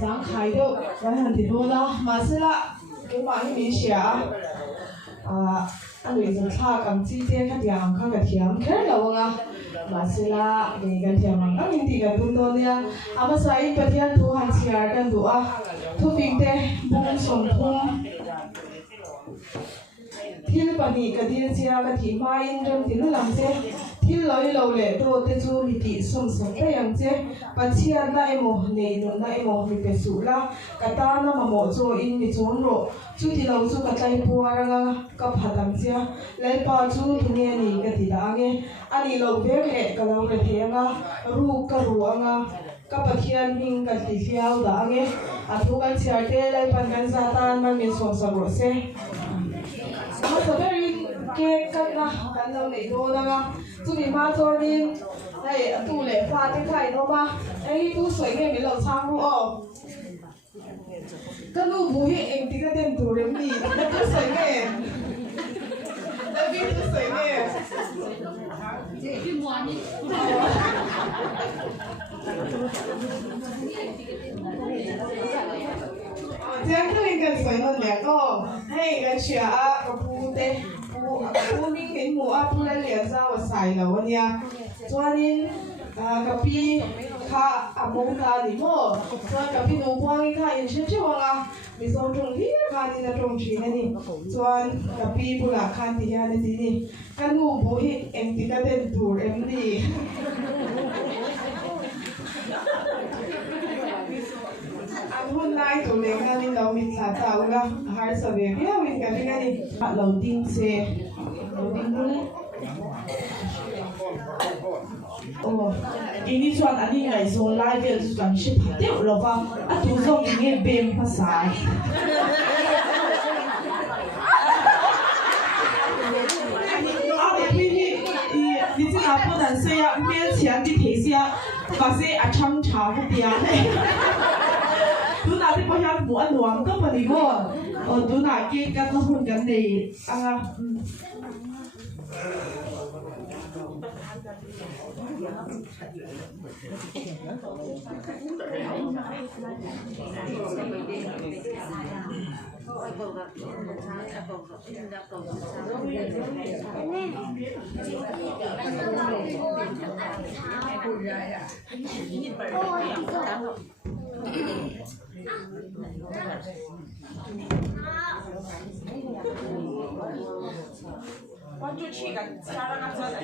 sáng khai đâu cái hàng thịt bò đó mà sẽ là cái món mì xả anh người dân xa cầm chi tiết các dạng các cái thiam khét là vâng mà sẽ là cái cái thiam mà các những cái bún đó nha mà sai cái thiam thu hàng xả cái đó thu phim thế bún sông thung thil pani cái thiam xả cái thiam mai trong thil làm thế thil lối lâu lệ đồ thế chú mi tị sông sông cái yang thế bắt xả lại một này nó lại một mi bê sủ la cái ta nó mà một chỗ in mi chốn rồi chú thì lâu chú cái tay bùa ra cái phát làm xả lấy bao chú thu nghe này cái thì đã nghe anh đi lâu về cái lâu cái thế nga ru cái ru nga cái bát hiền hình cái thì phiêu đã nghe thu cái xả thế lấy pan cái giá tan mà mình xuống sập rồi xe mà sao vậy cái na cái lâu này đồ nga chú đi mà cho đi này tu lễ pha thế khai nó mà ấy tu sấy nghe mình lâu sang luôn cái nu bùi em tí cái đêm tủ rếm đi tu sấy nghe tại vì tu sấy nghe Jangan dengan saya nak ko, hey kan sia kapu teh, kapu ni kan mua apa lah lihat saya sai lah wanya, soalnya kapi ka among ka ni mo, soalnya kapi numpang ka yang sejauh lah, misal trong dia kan ni nak trong sini ni, soalnya kapi pula kan dia ni sini, kan nu boleh em tiga tentur em ni. Hôm nay tụi mình ăn đi đầu mình xả tàu ra, hai sở về biết mình cái này đi, bạn đầu tiên xe, đầu tiên luôn. Ini chọn anh đi ngày rồi live về chọn ship tiếp rồi vào, tụi dòng nghe bền phát sai.你这个不能是要面前的提下，把这啊长长的点嘞。ดูน่าที่พยายามหมุนหลวงก็ปฏิบัติดูน่าเก่งกันมาหุ่นกันดีOne, two, three, kan sekarang kan saya.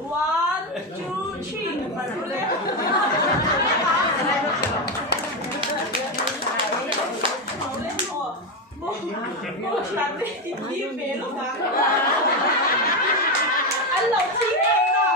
One, two, three, boleh. Mau cantik tinggi belok kan? Allah tinggi kan?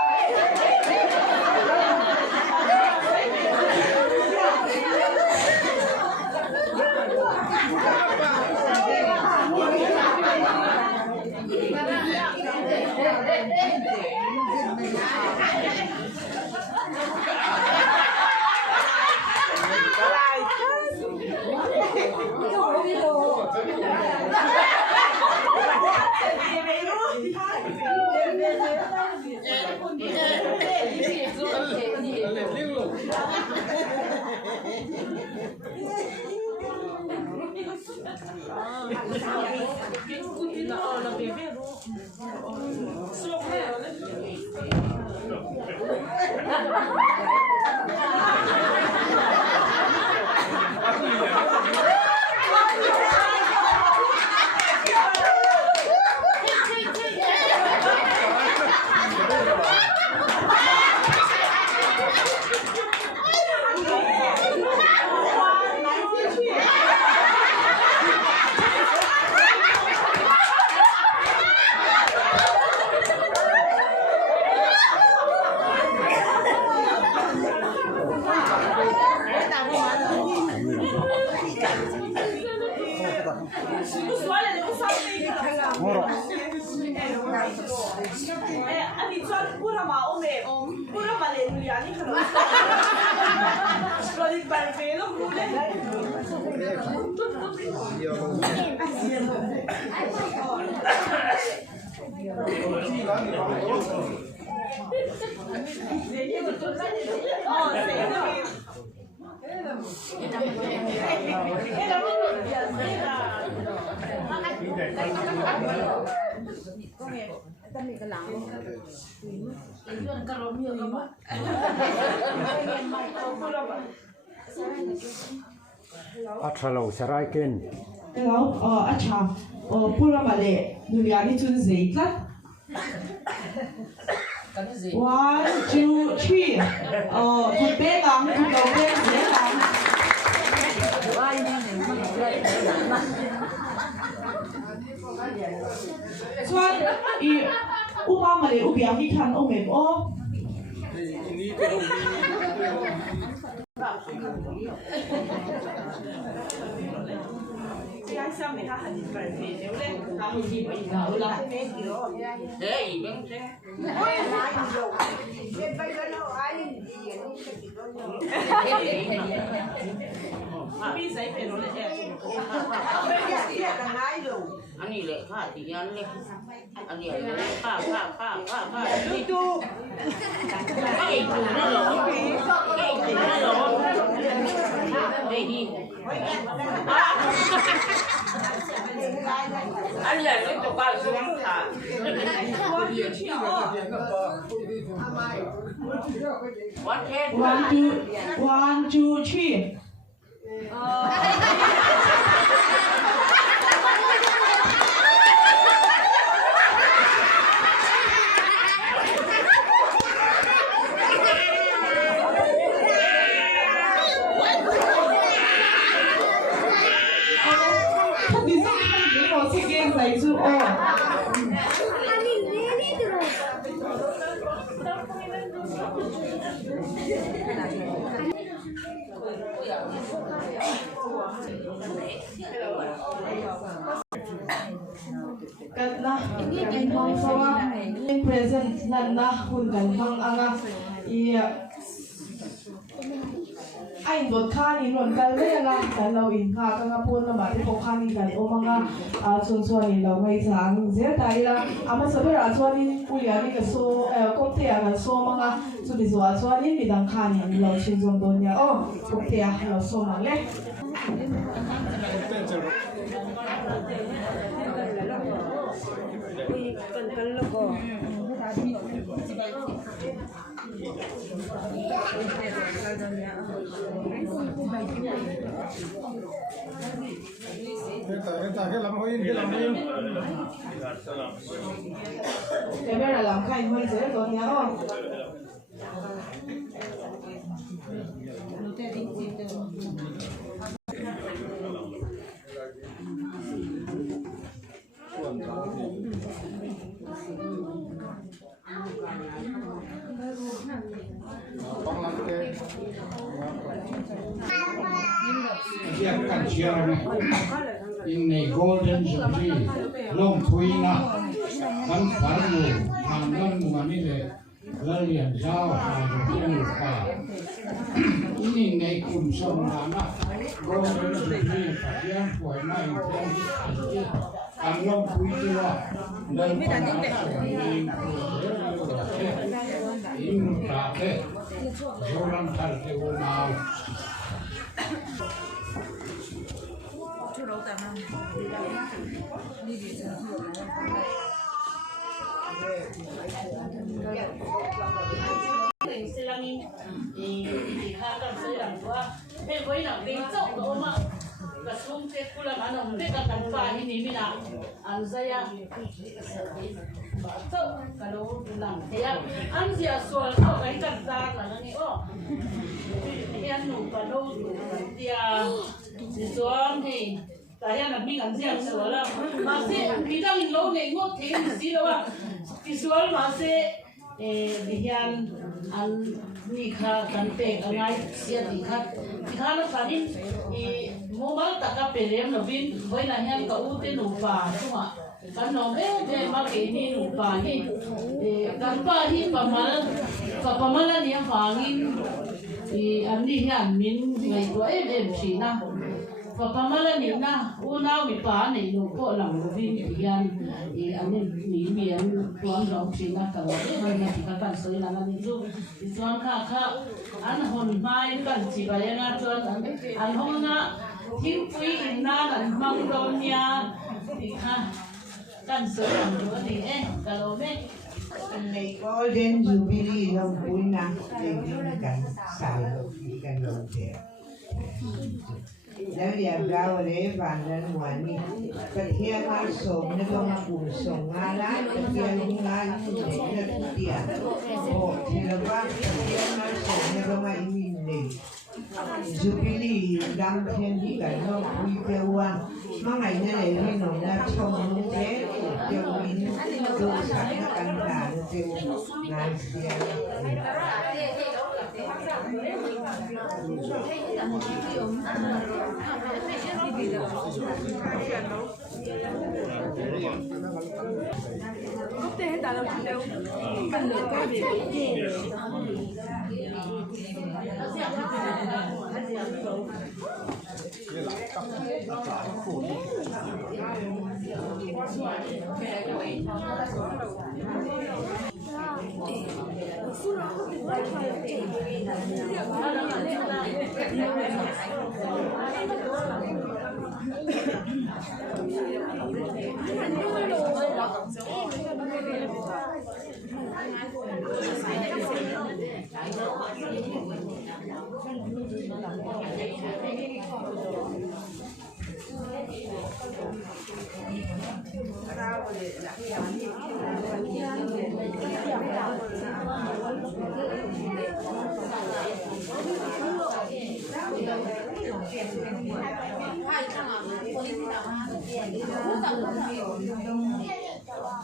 Ani tuan pura mau me, pura malen liani kalau. Kalau di berbelo boleh. Hello, Saraiken. Hello, acha. Pura male. Nuliani chun zeitlat. 1, 2, 3. Thut bé gang, thut đầu bé dễ gang. Chuan I upa male ubia hi khan o mem o. Cái sao mình ha hành phải về nếu lên ta hồi gì vậy nào là cái gì đó để ý bên trên ôi lại rồi bên bây giờ nó ai gì nó cái gì đó mà bây giờ phải nói là bây giờ là ngay rồi anh ấy lại khá thì anh ấy lại khá đi tu cái tu nó lỗ đây đi anh là cái tụi ba xuống thả 1, 2, 3. Like to Katna in hong sawa in present nanna hun kan hang anga ai đột khan in luận cái này là cái lâu in kha cái ngáp phun là mà cái phong khan in cái ôm mang xuân xuân in lâu ngày sáng dễ tay là ama sabi ra xuân in ulian in cái số công ty cái số mang số đi số xuân in bị đăng khan in lâu xuân xuân đồn nhà công ty lâu số mang lẽ cái bên là làm khai hơi dễ rồi nhá in a golden jubilee, long tuina, one farmu, and one manile, Lilian Zhao, and in a kumsomana, golden jubilee, young for 9 and long tuina, then in Prate, Joran Tarte now. Selangin dihakan sedang tua, boleh nak bencok ke rumah, kasum sekulah mana mereka tanpa ini mina, saya bencok kalau bilang saya, saya soal kau kan dah lah ni dia kalau dia soal ni. Saya nak bilang siapa soal lah, masih bidang lo ni ngot sih lah, soal masih dihian an nikah kanpe angai sia nikah lo kanin mobile taka perem lebih boleh nanya ke ute lupa cuma kan nomor dia makai ini lupa ni tanpa hi pamalan yang fangin an dihian min ngai tua China papa mala ni na una mi pa ni no ko lang lo vin yan ani mi mian tuan rong china ka lo na ti ka kan so na ni zo tuan ka an hon mai kan chi ba ya na tuan an hon na tin pui in na an mang don nya ha kan so lo ni ka lo me May Golden Jubilee ng una kan salo kan lonte. Dari agaw le bandan wani katia masom na gamakusong ngala katia lungan na kutia o tilaba katia masom na gamaimin Jubilee lang hindi ka no kuitewan mga inalay no na chomute tewin do sa kanta tew nasya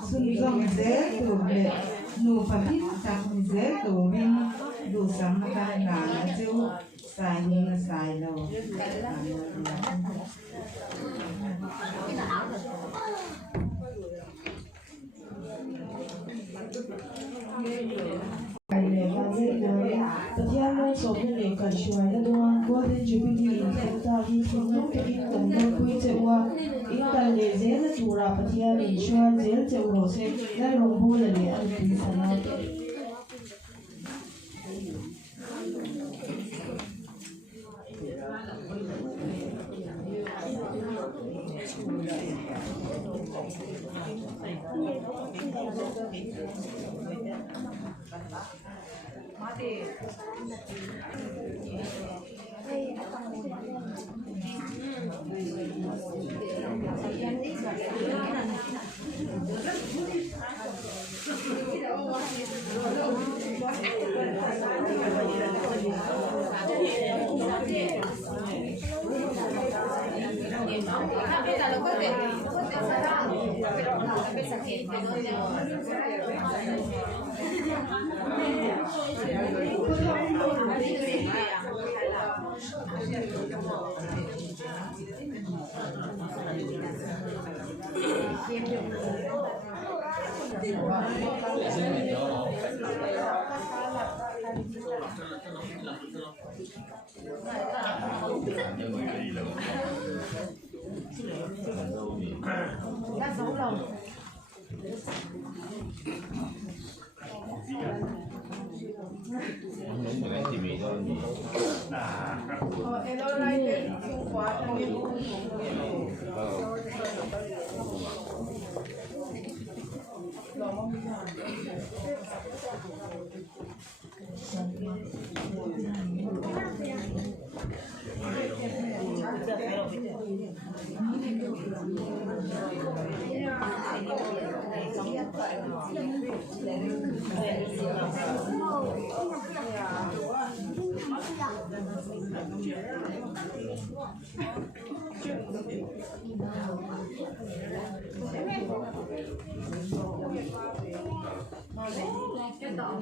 Sunzong ze tu le nu pahit tak ze tu rin du sam ka na ju sai ni sai lo Patiamo sopra le calcioi da doa, guarda Jubilee in tutta di finno che in tanto qui c'è una in dalle zene tura patia in shua zel c'è un rose la rombo le alti sanate.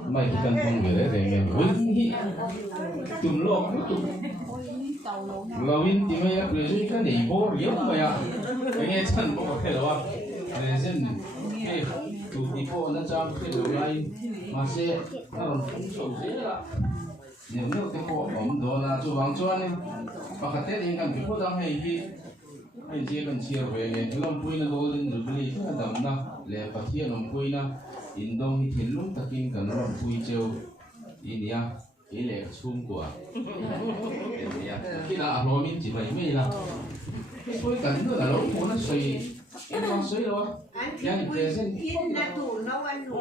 Mày chỉ cần không người đấy thì mình vững tùm lo tùm Lawin thì mày bây giờ cái này bỏ riêng mày à cái nghe chân bỏ cái đó bây giờ cái tụi đi bỏ nó cho cái đồ này mà sẽ nó làm sầu dễ là nhiều nước cái bộ ống đồ là chú vàng chuan ấy và cả tết anh cần phải có đăng hay gì anh chỉ cần chia về cái lòng quỳ nó golden jubilee cái đầm na lệ phát hiện lòng quỳ na in dong hi thiên lung takin cần lòng quỳ treo in ya cái lệ chung của khi nào lo mình chỉ phải mấy là cái quỳ cần nữa là lỗ nó xoay em con xoay đâu yang present in na tu no an nu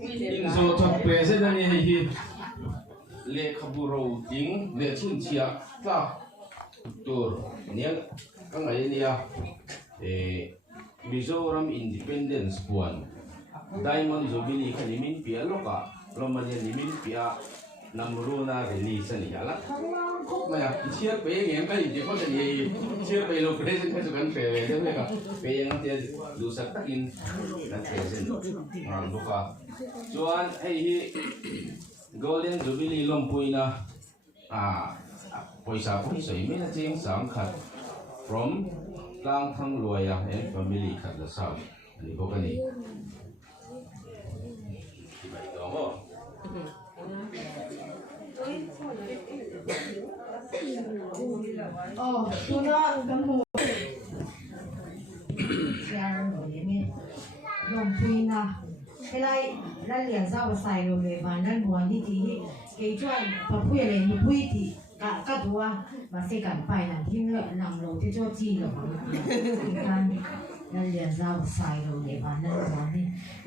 in zo thok present ani hi le khaburo ting le chin chia ta tur niang ang ai nia Mizoram Independence Puan Diamond Jubilee kanimin pia loka Romania nimin pia namruna release ni ala khang khop maya chia pe ngem ka ji ko ni chia pe lo present ka kan pe de me ka pe yang te du sak takin na present ran loka chuan ai hi Golden Jubilee lompuina poisa poisa me na cheng sang khat from Tang Thang Loya and family khat la sa ni ko ka ni bai do mo tuna kan mu yang ini long puina helai lan lian za sai lo le ba nan mo ni ti ke chuan pa pui le ni pui ti ka tua ma se kan pai nan thim lo nam lo ti cho chi lo kan lan lian za sai lo le ba nan mo ni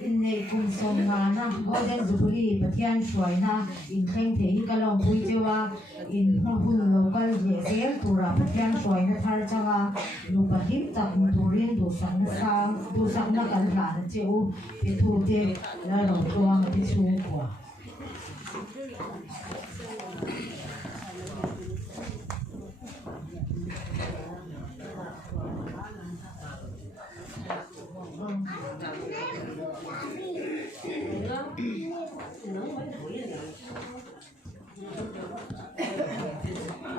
in nei kum som nga na golden jubilee pathian shwai na in kheng the hi ka long pui chewa in hun local je sel tura pathian shwai na thar chawa lu pathim tak turin du sang na kan la na cheu pe thu te la ro tuang ti chu kwa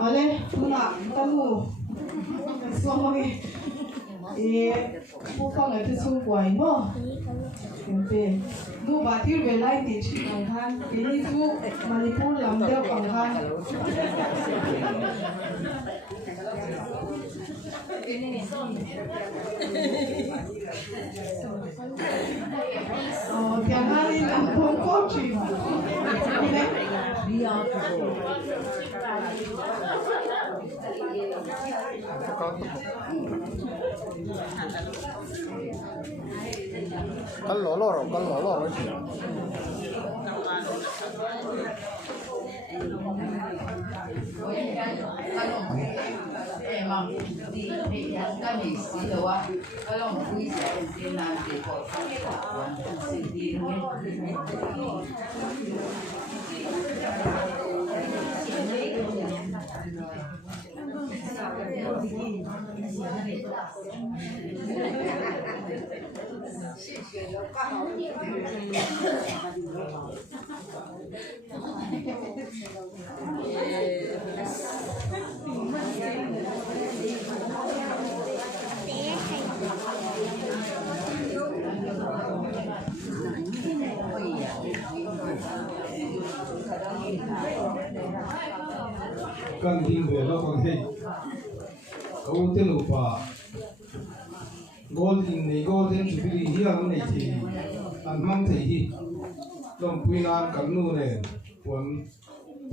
ale tuna kan mu so mo pu phong ở trên chung quầy mo về nu ba tiêu về lại thì chỉ bằng khan cái đi chu Manipur làm đeo bằng khan tiếng Hàn đi làm không có gì Kan lolo sih. Emang di yang kami silawa kalau mungkin saya nanti kok sendiri. Kan ting về lo con hey câu tên upa golden jubilee hi ang nei thi an mang thei hi long puinan kan nu ne pon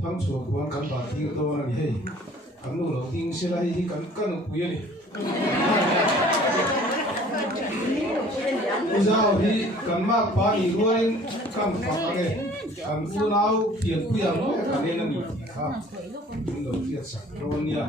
phang chu pon kan ba thi to na ni hey kan nu lo ting se lai hi kan pui ni uzao hi kan ma pa ni ruin kan pa ka kan pu nau pian pu yang no kan ne na ni ha in lo ti sa ronia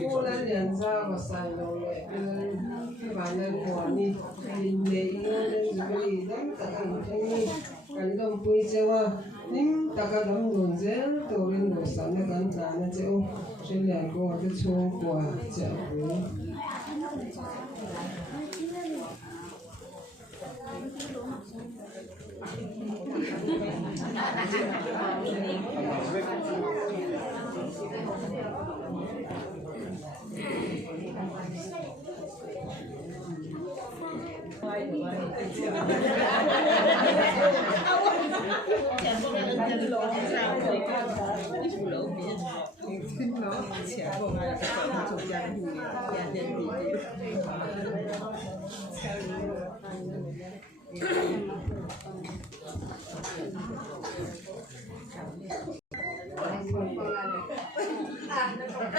cô lên nhận ra và xài đồ lệ cái bạn nên quản đi nhìn lệ nên gì đánh tất cả những cái cái đồng quỳ chơi nhưng tất cả đồng nguồn dễ tôi lên đồ sẵn là cái cả nó chơi trên nhà cô cái số của chợ quý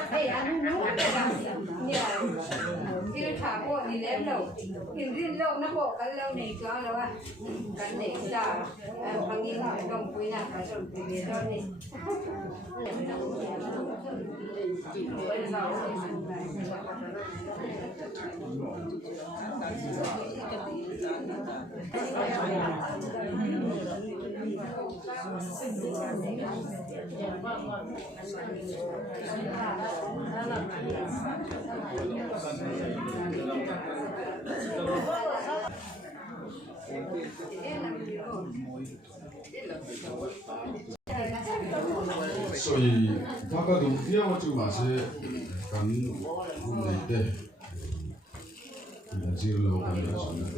Hey, anh nói cái thả bộ thì em lâu, thì riêng lâu nó bộ cái lâu này cho nó à, cái này sao, bằng như là đồng quý nào cái rồi thì biết đó này.所以他个东西我就嘛是跟我们的，那就老跟那什么的，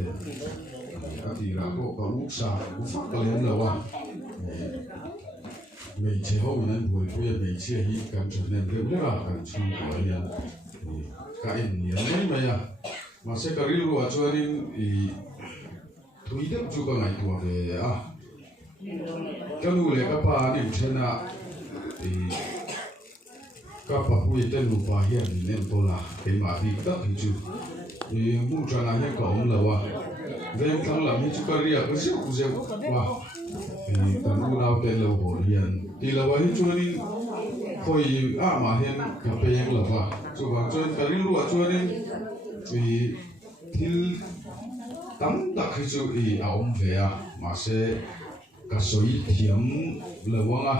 啊，第二个个乌沙乌发个人了哇，每次后面会不会每次去跟着那个那个跟出国呀，kain ya mai ya, masih kari lu acuanin tu hidup juga ngai tua be ah. Kan ule kapa ni chena kapa hui ten lu pa hian nem tola ke ma bi ta hiju mu chana he ka om la wa vem thang la mi chu ka ria ka se ku se wa kan lu lao ten lo ho hian ti la wa hi chuanin khoi a ma hian ka pe yang la wa chu ba chuan kari lu acuanin thil tam tak hi chu a om ve a ma se ka soi thiam lawanga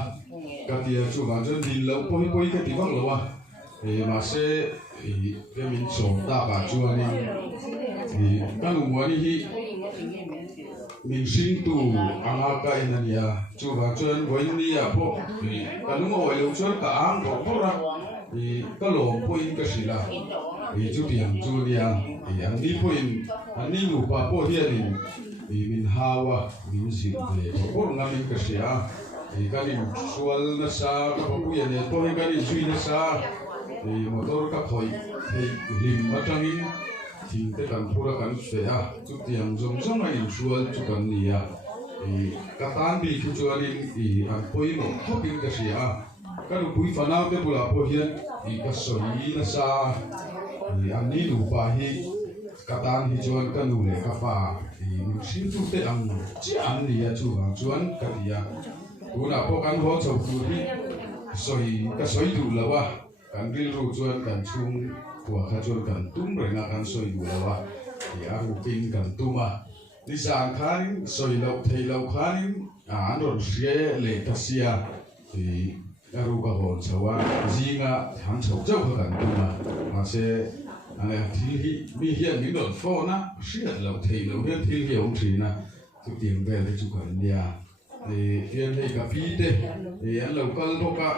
ka tia chu ga chen din lo poi poi ka ti wang lawa ma se ke min so ta ba chu ani ka lu wa ni hi min sin tu anga ka inania chu ga chen voi ni ya po ka lu mo lo chen ka ang ko po ra ka lo poi ka sila chu tiang chu nia ang ni poi an ni lu pa po hian min hawa min sin le ko ngamin ka sia kanin sual na sa kapuyan to kanin sui na sa motor ka khoi lim matangin thingte kan pura kan fea chu tiang jong jong ai sual chu kan nia katan bi chu chuanin an poi no hopin ka sia kan pui fana te pula po hian ka soi na sa an ni lu pa hi katan hi chuan kan nu le ka pa sin tu te ang chi an nia chu ang chuan ka tia una po kan ho chau tu hi soi ka soi du lawa kan ril ru chuan kan chung kwa kha chuan kan tum renga kan soi du lawa ya ru pin kan tuma ni sang khan soi lo thei lo khan an ron sie le ta sia ru ka ho chawa jinga han chau chau kan tuma ma se thil hi mi hian mi don fo na sia lo thei lo hian thil hi ong thi na tu tiang ve le chu kan nia hiện nay cà phê thế anh lâu câu bốc cả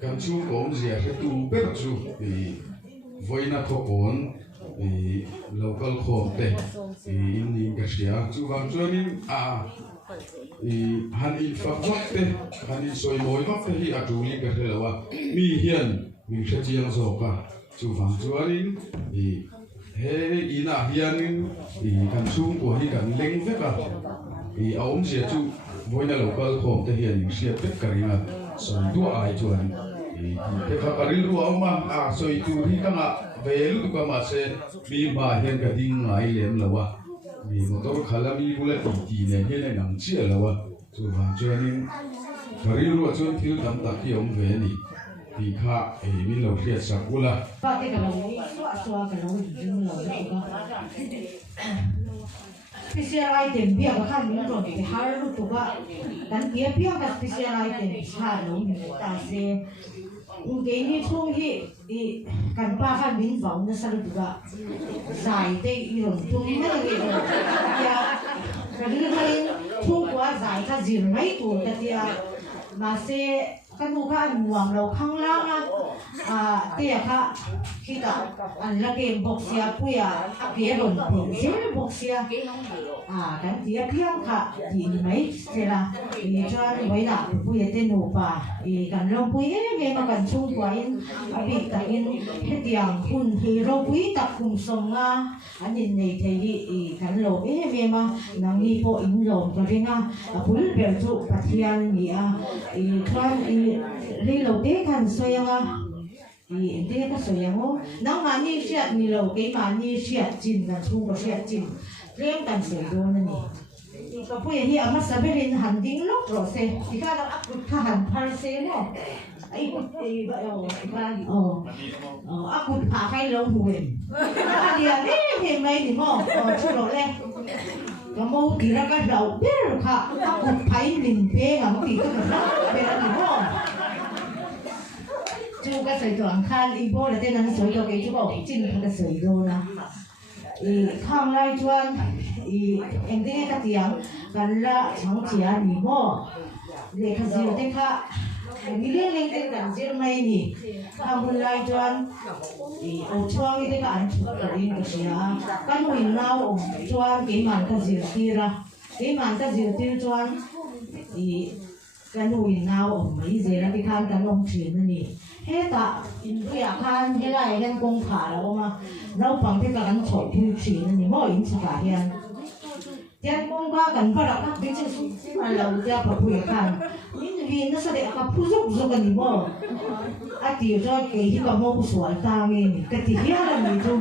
căn chú cũng gì cái tu biết chú với na thọ ổn lâu câu khom thế in cái gì chú vàng cho nên han in pháp vóc thế han in soi mồi vóc thế hi chú li cái là wa mi hiền mình sẽ chiang zo cả chú vàng cho nên he ina hiền căn chú của hi căn linh thế cả ông sẽ chú với nhà local khom thể hiện những sự tất cả những soi đua ai chuan thế khác cái đua ông mà soi tu thì các về lúc có mà sẽ bị bà hiện cái tiếng ngài liền là wa vì một tôi khá bị bula tì này hiện nay nằm chia là wa cho và cho nên cái điều đó cho thiếu tầm tập cái ông về này thì khá mình lâu thiệt sắp bula và cái cái lâu xóa cái lâu chúng lâu đấy có special item biar kan mình rồi thì hai lúc tụi dan kia biar cái special item hai lúc mình ta sẽ cái này chung thì kan ba kan mình vào nó sao tụi dài đây rồi chung mấy cái rồi ya cái này chung quá dài cái gì mấy tụi cái mà sẽ kan bukan buang lau khang lang tia ka kita an lagi boksia puya api ron sih boksia kan dia piang ka di mai sela ini jual mai lah puya tenu pa kan long puya ni makan chung kuain api takin hetiang pun hero puya tak kum songa anin nei thei kan lo memang nang ni po in lo ka ringa pul bel tu pathian ni jual đi lâu tế kan soya tế ka soya mo nang mani siat ni lo ke mani siat jin kan chung ko siat jin rem kan soy do na ni ka pu ye hi ama saberin han ding lo ro se ti ka da akut ka han par se no ai kut ai ba akut pa kai lo huem dia ni mai ni mo chu lo le ka mo ki ra ka dau ber ka akut pai lin pe ga mo ki ka ra be ra ni mo chú cái sợi đoạn khăn y bố là tên là sợi đoạn cái chú bảo chính là sợi đoạn là khang lai chuan em thấy cái tiếng gần là chẳng chỉ là nhỉ mò để cái gì thế cả đi lên lên tên gần gì mai nhỉ khang lai chuan ở chuan cái cái anh chụp cái in cái gì à cái mùi nào chuan cái màn cái gì kia ra cái màn cái gì kia chuan cái mùi nào mấy giờ là cái khang cái lông chuyện này hết ta bây giờ看现在跟公卡了嘛，然后旁边个人炒不起，你莫引起改变。dia公卡跟不了，他毕竟是嘛老家不会看，你为那是的，他不足不足个你莫，第二个给一个莫不说当的，个第二个你就，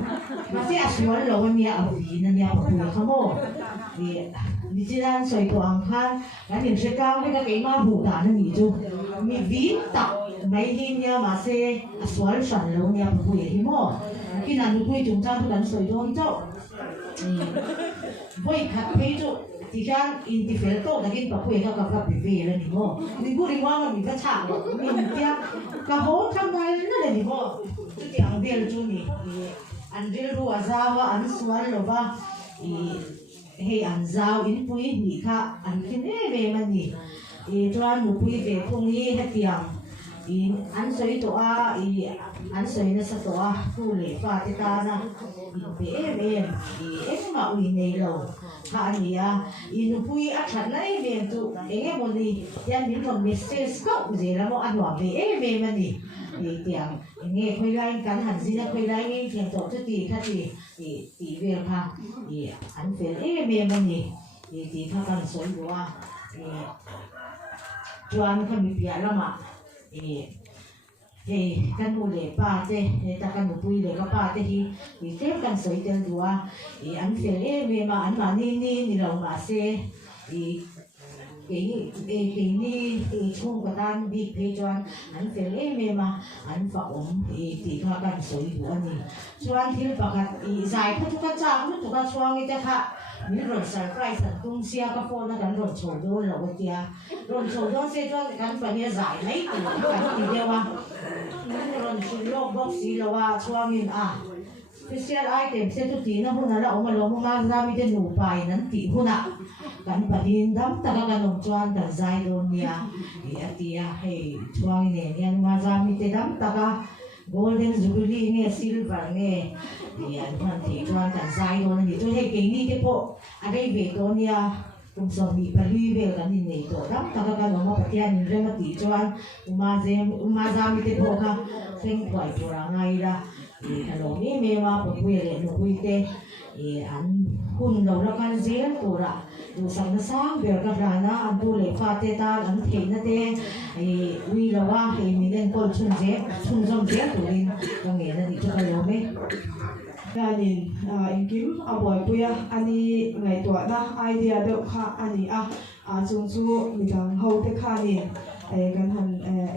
那些说老的你也不会，那你也不会看莫，你既然水短看，那你是刚那个给嘛不打那你就，你为打。mấy hôm nha mà xe xoáy sẵn lâu nha bố bùi hi mò khi nào bố bùi chúng ta vẫn soi đón cháu với khát phê chỗ thì kan in thì phải tốt là cái bố bùi các gặp bị về là đi mò mình bùi đi ngoan là mình phải chạm mình kia cả hố tham gia nó là đi mò cái tiếng về chỗ này anh về rồi ra và anh xoáy rồi ba hay anh giao in bùi nhỉ cả anh khi này về mà nhỉ cho anh bố bùi về không đi hết tiếng anh soi to anh soi na sa to tu le fa ti ta na em mà uy nei lo ha ni in pui a chat na em tu em mo ni yan min from message ko je la mo adwa be em ma ni tiang nghe khơi lai kan han zina khơi lai nghe tiang to tu ti kha ti ve kha anh fel em ma ni ti kha kan soi do chuan kha mi pia lama kan mu le pa te ta kan mu pui le ka pa te hi te kan soi tel dua an fel me ma an ma ni lo ma se cái ni chung cái tan bị phê choan an fel me ma an fa ti kha kan soi dua ni chuan thil pakat zai kha tu ka cha tu ka chuang ite kha mình rồi surprise là tung xe các phone nó gắn rồi chổi đôi là cái tia rồi chổi đôi xe cho gắn phải nghe giải lấy từ cái gì đâu à mình rồi chổi lốp box gì đâu à cho mình special item xe tu tí nó hôm nay là ông mà lồng mà ra mi tên nụ bài nắn tí hôm nào gắn phải đi đắm ta các cái nồng choan ta giải đồn nha tia hey choang này nha mà ra mi tên đắm ta các golden jubilee nghe silver nghe anh hoàn thì cho cả dài rồi thì tôi thấy cái ní cái bộ ở đây về tôi nha cũng xong bị bali về cái gì này tôi lắm ta cái nó mà phải tiền rồi mà tí cho anh mà ra mi cái bộ ha phanh quậy của ngay ra lo ni me ma pa pui le no pui te an hun lo la kan zel pura tu sang na sang ber ka rana an tu le fa te ta an thei na te wi la wa he mi den kol chun jom je tu rin ka nge na ni chu ka lo me Ganin ingkim aboy puya ani ngai to na idea do kha ani chung chu midang ho te kha ni kan han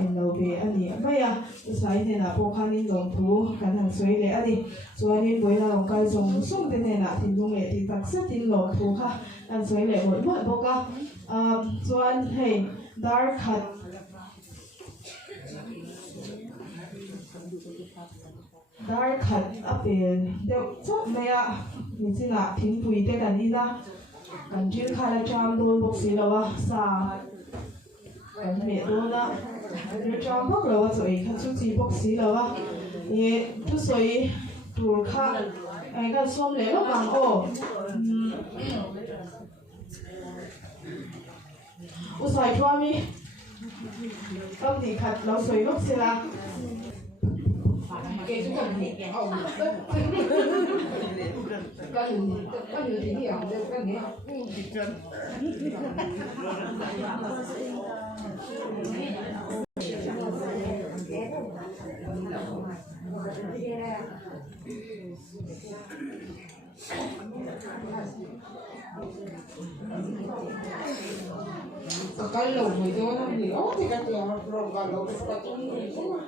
en lo be ani maya sai ne na po kha ni long thu kan han soi le ani chuanin boi la long kai jong sum te ne na tin lung le ti tak sa tin long thu kha kan soi le hoi mo boka chuan hei dark hat dark hat apel deuh chop maya mi china thing pui te kan ina kan jil khala cham don bok si lawa sa kan me do na ri cham bok lawa choi kha chu chi bok si lawa ye tu soi tur kha ai kan som le lo bang o usai chwa mi kam ni khat lo soi bok si la cái chúng ta bị có nhiều gì hiểu được cái nghĩa cái lẩu người tôi nó nhiều thì cái tiền rồi cả lẩu cái tôi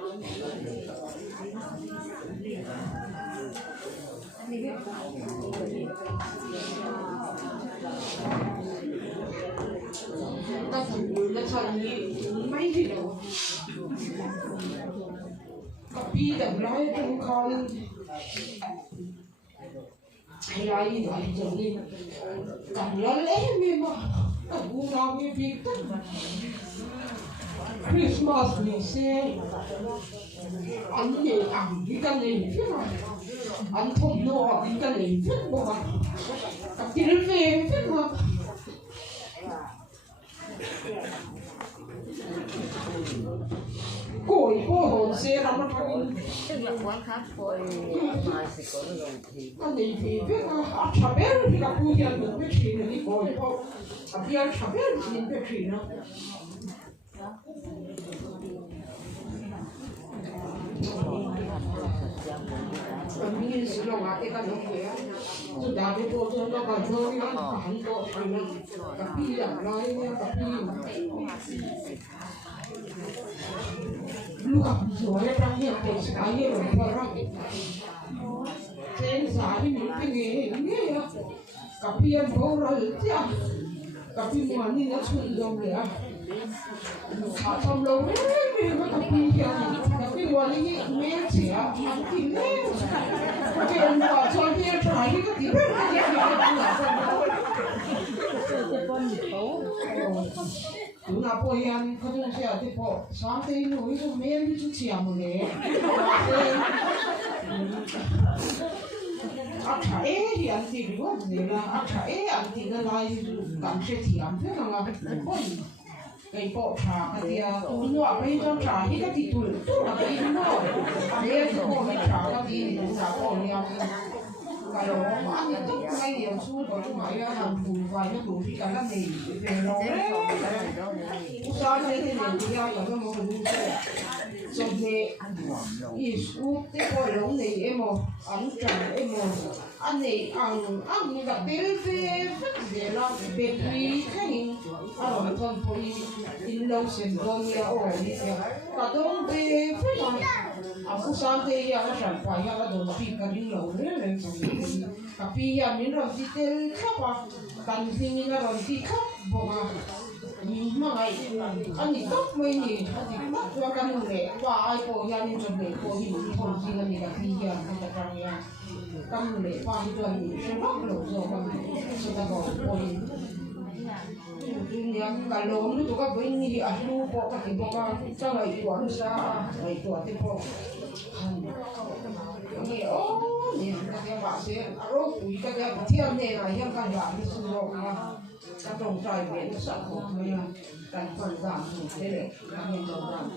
ta thử là chọn gì mấy gì đâu copy đậm nói trong con hay là gì vậy chồng đi cầm nó lấy mi mà cũng nói mi biết Christmas mình sẽ ăn gì ăn cái này chứ mà ăn thùng nó cái này chứ mà tập đi về chứ mà cội cô hồn xe làm nó thành anh này thì biết là chả biết thì gặp cô nhà mình biết gì là đi cội cô à bây giờ chả biết gì biết gì nữa mình sử dụng cái cái đó kia chúng ta đi bộ cho nó còn hơn nó phản độ phải nó tập đi làm nói tập đi lúc gặp rồi đang hiện tại cái gì rồi phải không trên giá thì những cái nghề nghề cà phê bầu rồi chứ cà phê mà như nó chuẩn dùng vậy à xong lâu đấy mình có cà phê kia cà phê mà như nghe chỉ ăn thì nghe cái ông bà cho kia trái cái gì chúng ta bây giờ có những cái thì bỏ sáng thế núi rồi mấy cái chút chèo một nè ăn trái thì ăn thì đúng không? Để là ăn trái ăn thì nó lại cảm thấy thèm thế nào mà cái bộ trà cái gì tôi nhọ cái trong trà thì cái gì tôi là cái nó để tôi bỏ cái trà cái gì cũng là bỏ nhau cái đó ăn thì tôi ngay điều su có chúng mày làm đủ vài cái đủ thì cả năm này về nó sao thế thì thì ra là nó một cái xong về Isu cái coi lông này em mà ăn trà em mà ăn này ăn gặp tiêu về phát về là về tùy cái hình ăn còn thôi in lâu xem con nhà ổ đi theo cả đông về phát mà cũng sáng thế ya nó sản phải ya nó đồ phi cả những lâu nữa nên xong cả phi ya mình làm gì thế khác à cần gì mình làm gì khác bộ mà ngày anh đi tóc mấy nhỉ anh đi tóc cho cái người qua ai cô ya nên chuẩn bị cô thì không gì là mình gặp phi ya không có trang ya cái người qua đi rồi mình sẽ bắt đầu rồi mà chúng ta bảo cô yang kalau lu tu kan begini di aslu pok kan pok kan cara itu anu sa itu ati pok ni oh nè cái bà sẽ rốt quý cái thiên này là hiện cái là cái sự rộng nha cái trồng trái biển sạch của người cái phần giảm của thế này cái nhân trồng giảm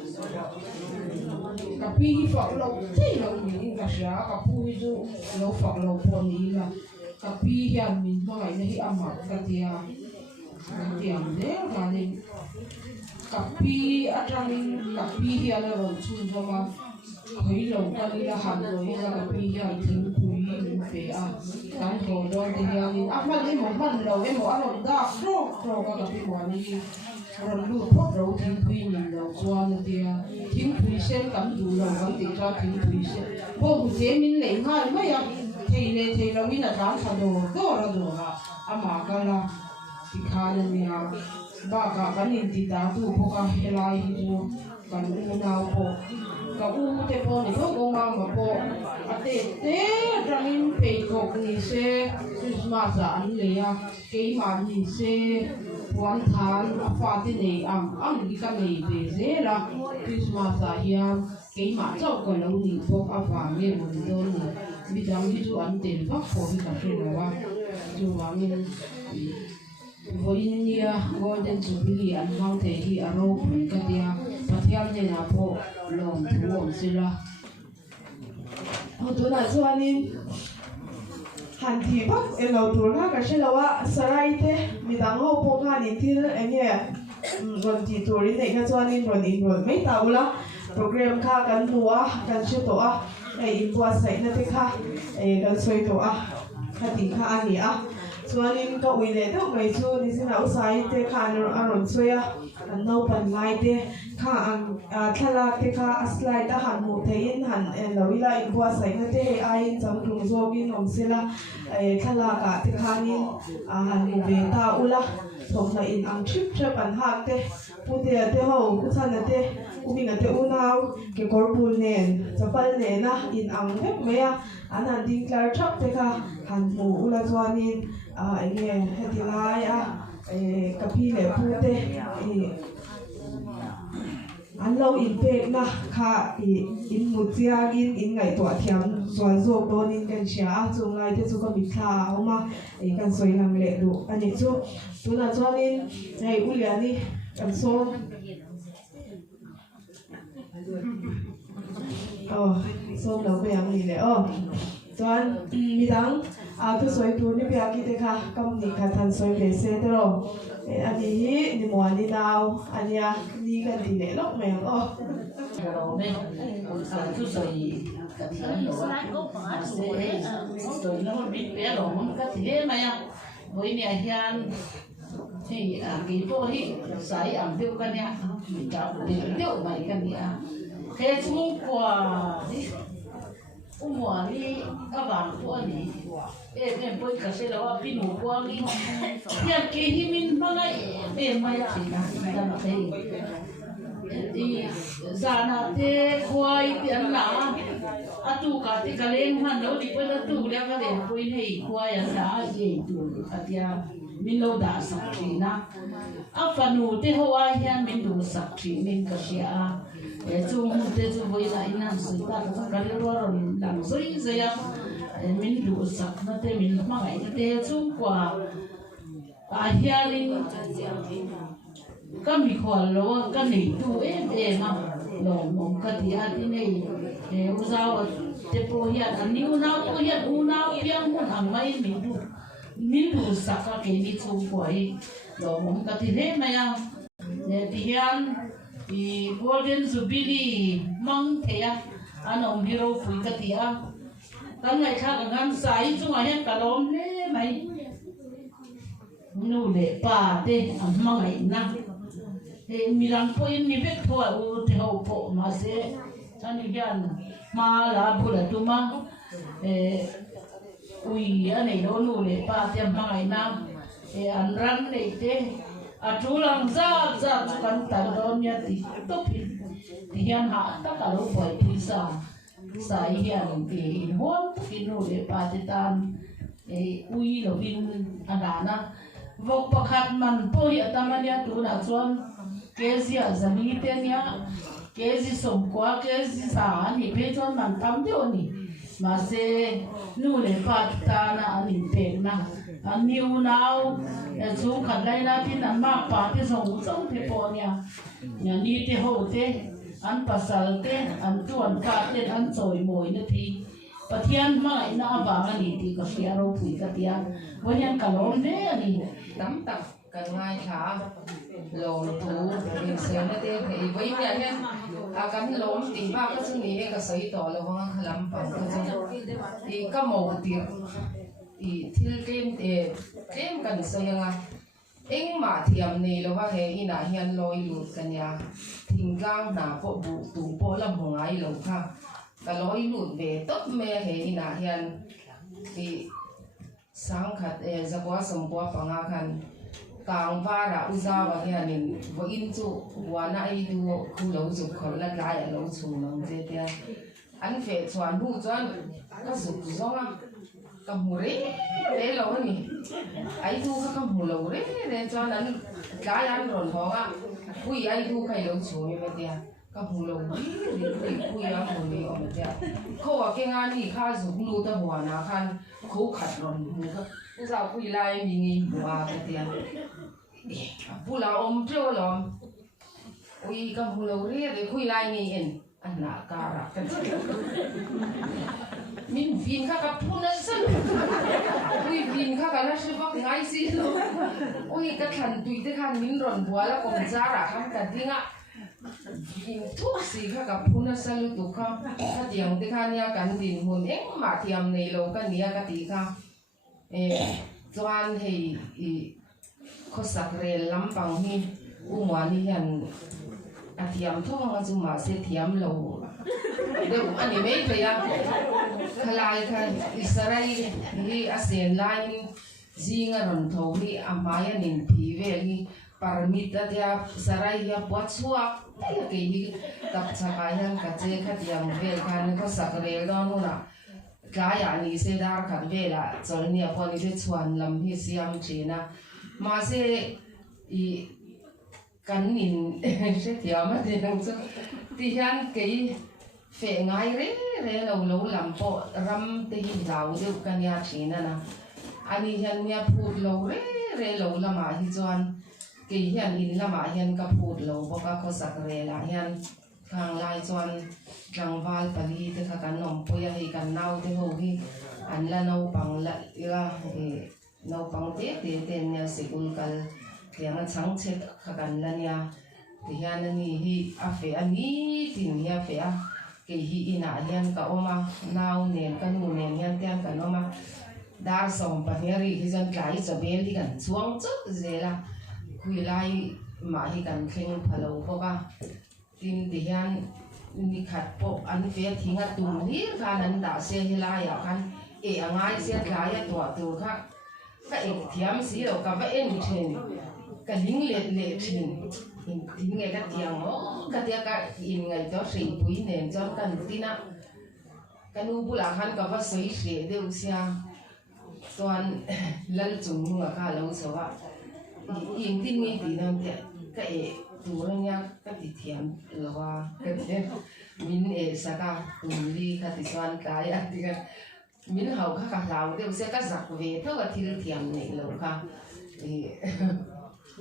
cái pi phật lâu thế lâu mình cái啥cái pui ju lâu phật lâu pon đi là cái pi hiện mình mà cái này âm mặc cái tia đấy cái này cái pi ở trong cái pi hiện là rồi chun cho mà thấy lâu cái này là hàng rồi là cái pi hiện thiên quý về à cái hồ đó thì hiện mà đi một lần lâu em một lần đã rồi cái pi mà đi rồi lu thoát rồi thiên quý mình lâu qua là tia thiên quý xem cảm đủ lâu cảm thấy cho thiên quý xem bố của chế mình lấy ngay mấy à thì lâu mình là làm sao đồ à mà cái là thì khá là nhiều ba cái nhìn thì đã tu bộ cái helai hiu cái u nào bộ cái u thế bộ này không có mà bộ à thế rằng mình phải có cái xe Christmas anh lấy à cái mà nhìn xe hoàn thành phát thì này ang cái này về thế là Christmas à cái mà cháu còn lâu nhìn bộ à vàng nghe một đôi này bây giờ mình chú ăn tiền vắt phô cái cái này chú ăn với những golden jubilee anh mang thế thì ở đâu cũng cái dia pathiam này là bộ lòng thú ông xí la hồi tối nay cho anh em hành thì bắt em lâu tuổi khác cái xe lâu á sarai thế mình đang hậu bộ cái này thì anh nhỉ còn thì tuổi này cái cho anh em rồi mấy tàu là program khác cái lúa cái chế độ á cái qua sấy nó thế khác cái xoay tổ á cái tiếng khác anh nhỉ chuanin ka uile deuh mai chu ni sina usai te kha aron choya an no pan lai te kha an thala te kha aslai ta han mu thein han loila in bua sai na te ai chang tung zogin omsela thala ka te kha ni han mu ve ta ula thom na in ang trip an hak te putia te ho usana te uminga te unaw ke korbul nen chapal ne na in ang hep mea an han ding klar thap te kha han mu ula chuanin anh em thì lại cà phê lệ pute anh lâu in pek na kha in mutia in ngày tuổi thiam xoan zok don in kan sia chung lai te chu ka mi thla homa kan soi lam le du ani chu tuna chuanin nei uliani kan so so lo pe ang ni le chuan midang tu soi tu ni pia ki te kha kam ni kha than soi ve se te ro ani hi ni mo ani naw ania ni kan ti le lok me rồi này chú soi cái gì soi nó bị bé rồi muốn cái gì mà ya với nhà hiền thì cái phố hi sai ăn tiêu cái nha mình chào tiêu mày cái gì thế chúng qua mùa đi các bạn của đi em bơi cả xe đó pin mùa qua đi hiện cái hi mình bao ngày em mai chỉ là thế thì giờ nào thế khoai tiền lá tu cả thì cái lên hắn đâu đi bơi tu lên cái lên bơi này khoai lá gì tu cái dia mình lâu đã sắp chỉ na phần nụ thế hoa hiện mình đủ sắp chỉ mình cái gì chung thế chung với lại nam sự ta cái đó rồi làm dối mình đủ sắp nó thế mình mang cái thế chung qua hiện linh cái mình khoan lo cái này tu em mà lo mong cái gì anh này uzao thế po hiện anh u nào piang muốn ăn mấy mình đủ sắp cái này chung qua lo mong cái gì thế mà thì hiện thì golden jubilee mang thế anh ông hero phui cái gì cái ngày khác ngăn sai chung anh cả lom đấy mày nu le pa te mang ai na milang poin ni bet thoa u te ho po ma se ani gan ma la bula tuma ui ane no nu le pa te mang ai na an ran ne te a tulang za kan ta don ya ti to pin ti hian ha ta ka ro poi ti sa sai hian ti hon ki nu le pa te tan ui lo vin anana vok pakhat man po hi atamania tu na chuan kezi azali te nia kezi somkwa kezi sa ni pe chuan man tam te oni mà sẽ nu le phát ta na anh in na anh new now chúng khẩn đây là tin anh mà phát thì giống thế bỏ nha nhà đi thì hậu thế anh pasal thế anh tuan phát thế anh soi mồi nữa thì Patian mai na bangan iti ka piaro pui ka tia wanyan kalom de ani tắm tập cần ngay thả lồn thủ mình sẽ nó thế thì với nhà nhé cần lồn thì ba cái chương này cái sấy tỏ là vâng làm bằng cái chương thì cái màu tiệp thì thiên kem cần xây nga anh mà thiam này là vâng hệ ina hiền lôi lụt cái nhà thình gang na bộ bụ tủ bộ làm hồng ai lồng ha cái lối lụt về tấp mẹ hệ ina hiền thì sáng khát ra qua sông qua bằng akan càng va ra uzawa hianin vo in chu wana ai du khu lo zu khol la lai lo chung long je tia an fe chuan hu chuan ka zu zonga ka mure le lo ni ai du ka mu lo re chuan an lai an ron honga hui ai du kai lo chung me tia ka mu lo ri hui a mu ni om tia kho a ke nga ni kha zu lu ta wana khan khu khat ron hu ka uzaw hui lai mi ngi wa ka tia pula om treo lom ui ka hulo ri de khui lai ngi en anna kara kan min vin ka phuna san ui vin ka na shi bak ngai si lo ui ka than tui te khan min ron bua la kom zara khan ka dinga vin thu si ka phuna san lu tu ka diang te khan ya kan din hun eng ma thiam nei lo ka nia ka ti ka chuan hei có sạc rèn lắm bằng hi umwani hian atiam thong chu ma se thiam lo de ani mei pe ya khalai kha Israel hi asen line zinga ron tho hi amaya nin phi ve hi paramita dia sarai ya pachua ke hi tap chaka hian ka che kha tiam ve khan có sạc rèn don na kaya ni se dar khan ve la chorni aponi se chuan lam hi siam china mà sẽ ý cắn nhìn sẽ thiếu mà thì đang cho thì hiện cái phải ngay đấy lâu lâu làm bộ ram thì giàu được cái nhà chín nè anh hiện nhà phụt lâu đấy lâu là mà thì chọn cái hiện in là mà hiện cái phụt lâu bao cái có sạc đấy là hiện hàng lại chọn răng vai bali thì các anh nông bây giờ thì cái nào thì hầu như anh là nấu bằng là nấu bằng tết thì tên nhà sẽ cùng cái tiếng trắng chết khăn là nhà thì hiện nay hi afe ani tin hi afe cái hi ina hiện cả oma nào nền cái nụ nền hiện tiếng cái oma đa sòng bát nhari hi dân cái cho bên thì gần xuống chút dễ là quy lại mà hi gần khen phalo bao ba tin thì hiện ni khát bộ anh phải thì ngắt tùng hi khăn anh đã xe hi lại à khăn ngay xe lại à tua khác cái thiam xí đâu cả vậy em trên cái lính lệ trên lính ngày cái tiếng nó cái tiếng cái in ngày cho sĩ bùi nền cho cái tin á cái nu bù là hắn có phải sấy sấy đều xia toàn lần chúng mà cả lâu sau á in tin nghe tin nam cái tụi nha cái thiam là cái min saka tụi đi cái toàn cái á thì mình học các lão đều sẽ các giặc về thâu cái thiên thiam này lâu cả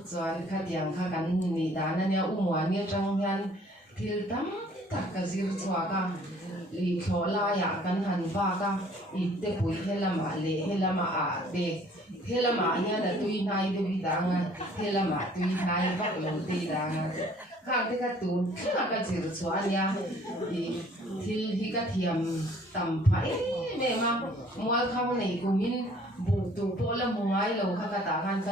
rồi các tiếng các cái này đã nên nhau umuan nhau trong nhân thiên tâm tất cả gì cho cả li thọ la ya kan han ba ka itte pui hela ma le hela ma a de hela ma ya da tui nai de vi da nga hela ma tui nai va lo ti da nga khang te ka tu ka chi cho anya thil hi ka thiam tam phai me ma mual khau nei ku min bu tu po la mu ngai lo kha ka ta kan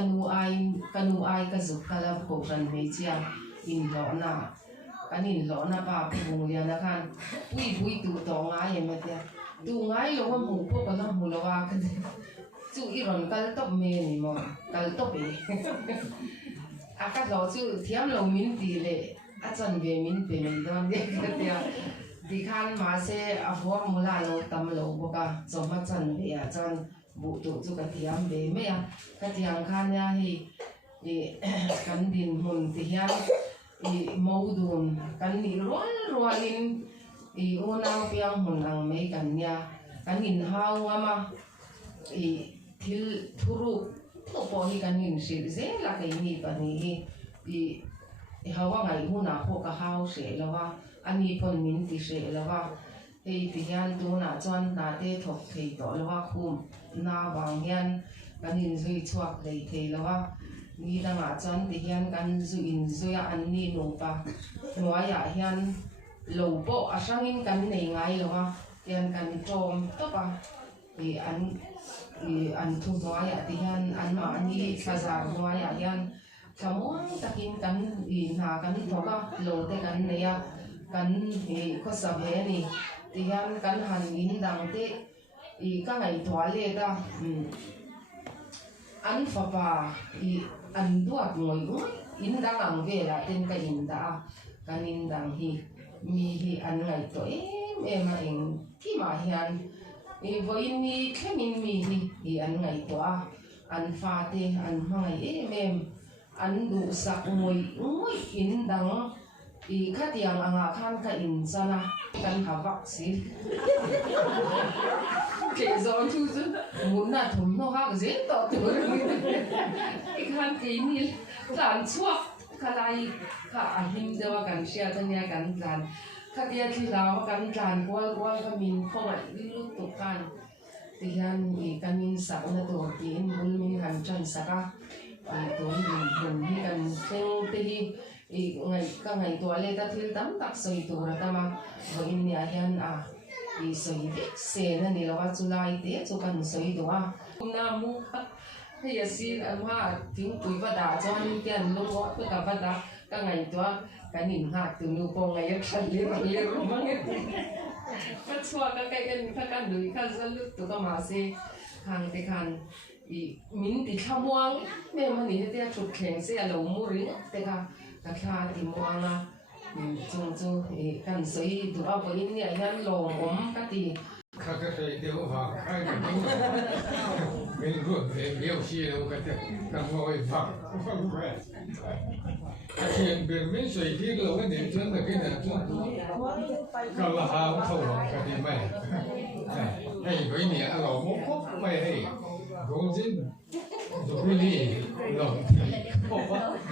kanu ai ka zu ka la ko ran me chia in lo na kanin lo na ba bu ya na kan pui tu to ngai em te tu ngai lo mu po ka la mu lo wa ka chu i ron kal top me ni mo kal top e aka lo chu thiam lo min ti le a chan ve min pe min don de ka te di khan ma se a formula lo tam lo bo ka zo ma chan ve a chan bu tu chu ka thiam ve me a ka tiang khan ya hi kan din hun ti hian maudun kan ni roalin unang piang hun ang may kanya kan in hau ama I thil thuru to po hi kan in sil ze la kai ni pa ni I hawa ngai huna ho ka hau se lawa ani pon min ti se lawa ei ti hian tu na chuan na te thok thei to lawa khum na wang hian kan in zui chuak lei thei lawa ni da nga chuan ti hian kan zu in zuya an ni no pa noaya hian lo po asangin kan nei ngai lawa hian kan tom to pa an thu noaya ti hian an ma ni khazar noaya hian kamuang takin kan na kan thoka lo te kan neya kan ko sabe ni ti hian kan han in dang te ka ngai toile da an fa pa an duat ngoi ngoi in dang ang ve la ten ka in da kan in dang hi mi hi an ngai to em a eng ki ma hian voin mi thlengin mi hi an ngai to an fa te an mangai em an du sak ngoi ngoi in dang khatiang anga khan ka in sana kan havak si ke zon chu chu mun na thum no ha zen to tu khan ke ni tan chuak khalai ka ahim dewa kan sia tan ya kan plan khatia thilao kan plan kwal kwal ka min khonga lu tu kan tihan kan min sak na to tin bul min han chan saka to hin hi kan teng te hi ngày tua lê ta thil tam tak soi tu ra ta ma vo in nia hian soi dik se na ni lawa chulai te chu kan soi do na mu hay asin an ha ting pui va da chuan tian lu wa ka va da ka ngày tua kan in ha tu lu po ngai thal le ru mang ka chua ka kai en ka kan dui ka zalu tu ka ma se hang te khan min ti thamuang me mani he te thuk khleng se alo mu ring te ka kha ti muanga chung chu kan soi du a bo in ya hian lom ka ti kha ka sei deu wa khai ka du min ru ve leo chi lo ka te ka ngoi va ka chen ber min soi ti lo ka ne chuan da ke na chuan ka la ha thau lo ka ti mai hey với ni a lo mo ko mai hey gong jin do ni lo ko ba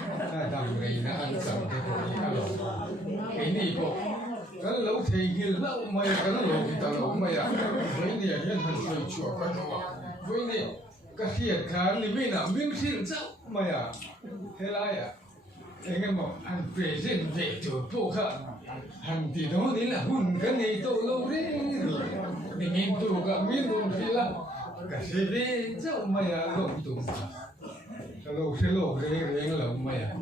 đang ngày nó ăn sầm cái gì cả rồi cái này cô cái lẩu thì cái lẩu mày cái lẩu thì tao lẩu mày à với này nhân hành soi chùa cái đó với này cái thiệt khá này bên nào bên thiệt sao mày à thế lại à anh mà ăn về trên về chùa phố khác hành thì đó đấy là hùn cái này tôi lâu đấy mình nhìn tôi cả miếng hùn thì là cái gì đấy sao mày à lẩu tôi lẩu sẽ lẩu cái lẩu mày à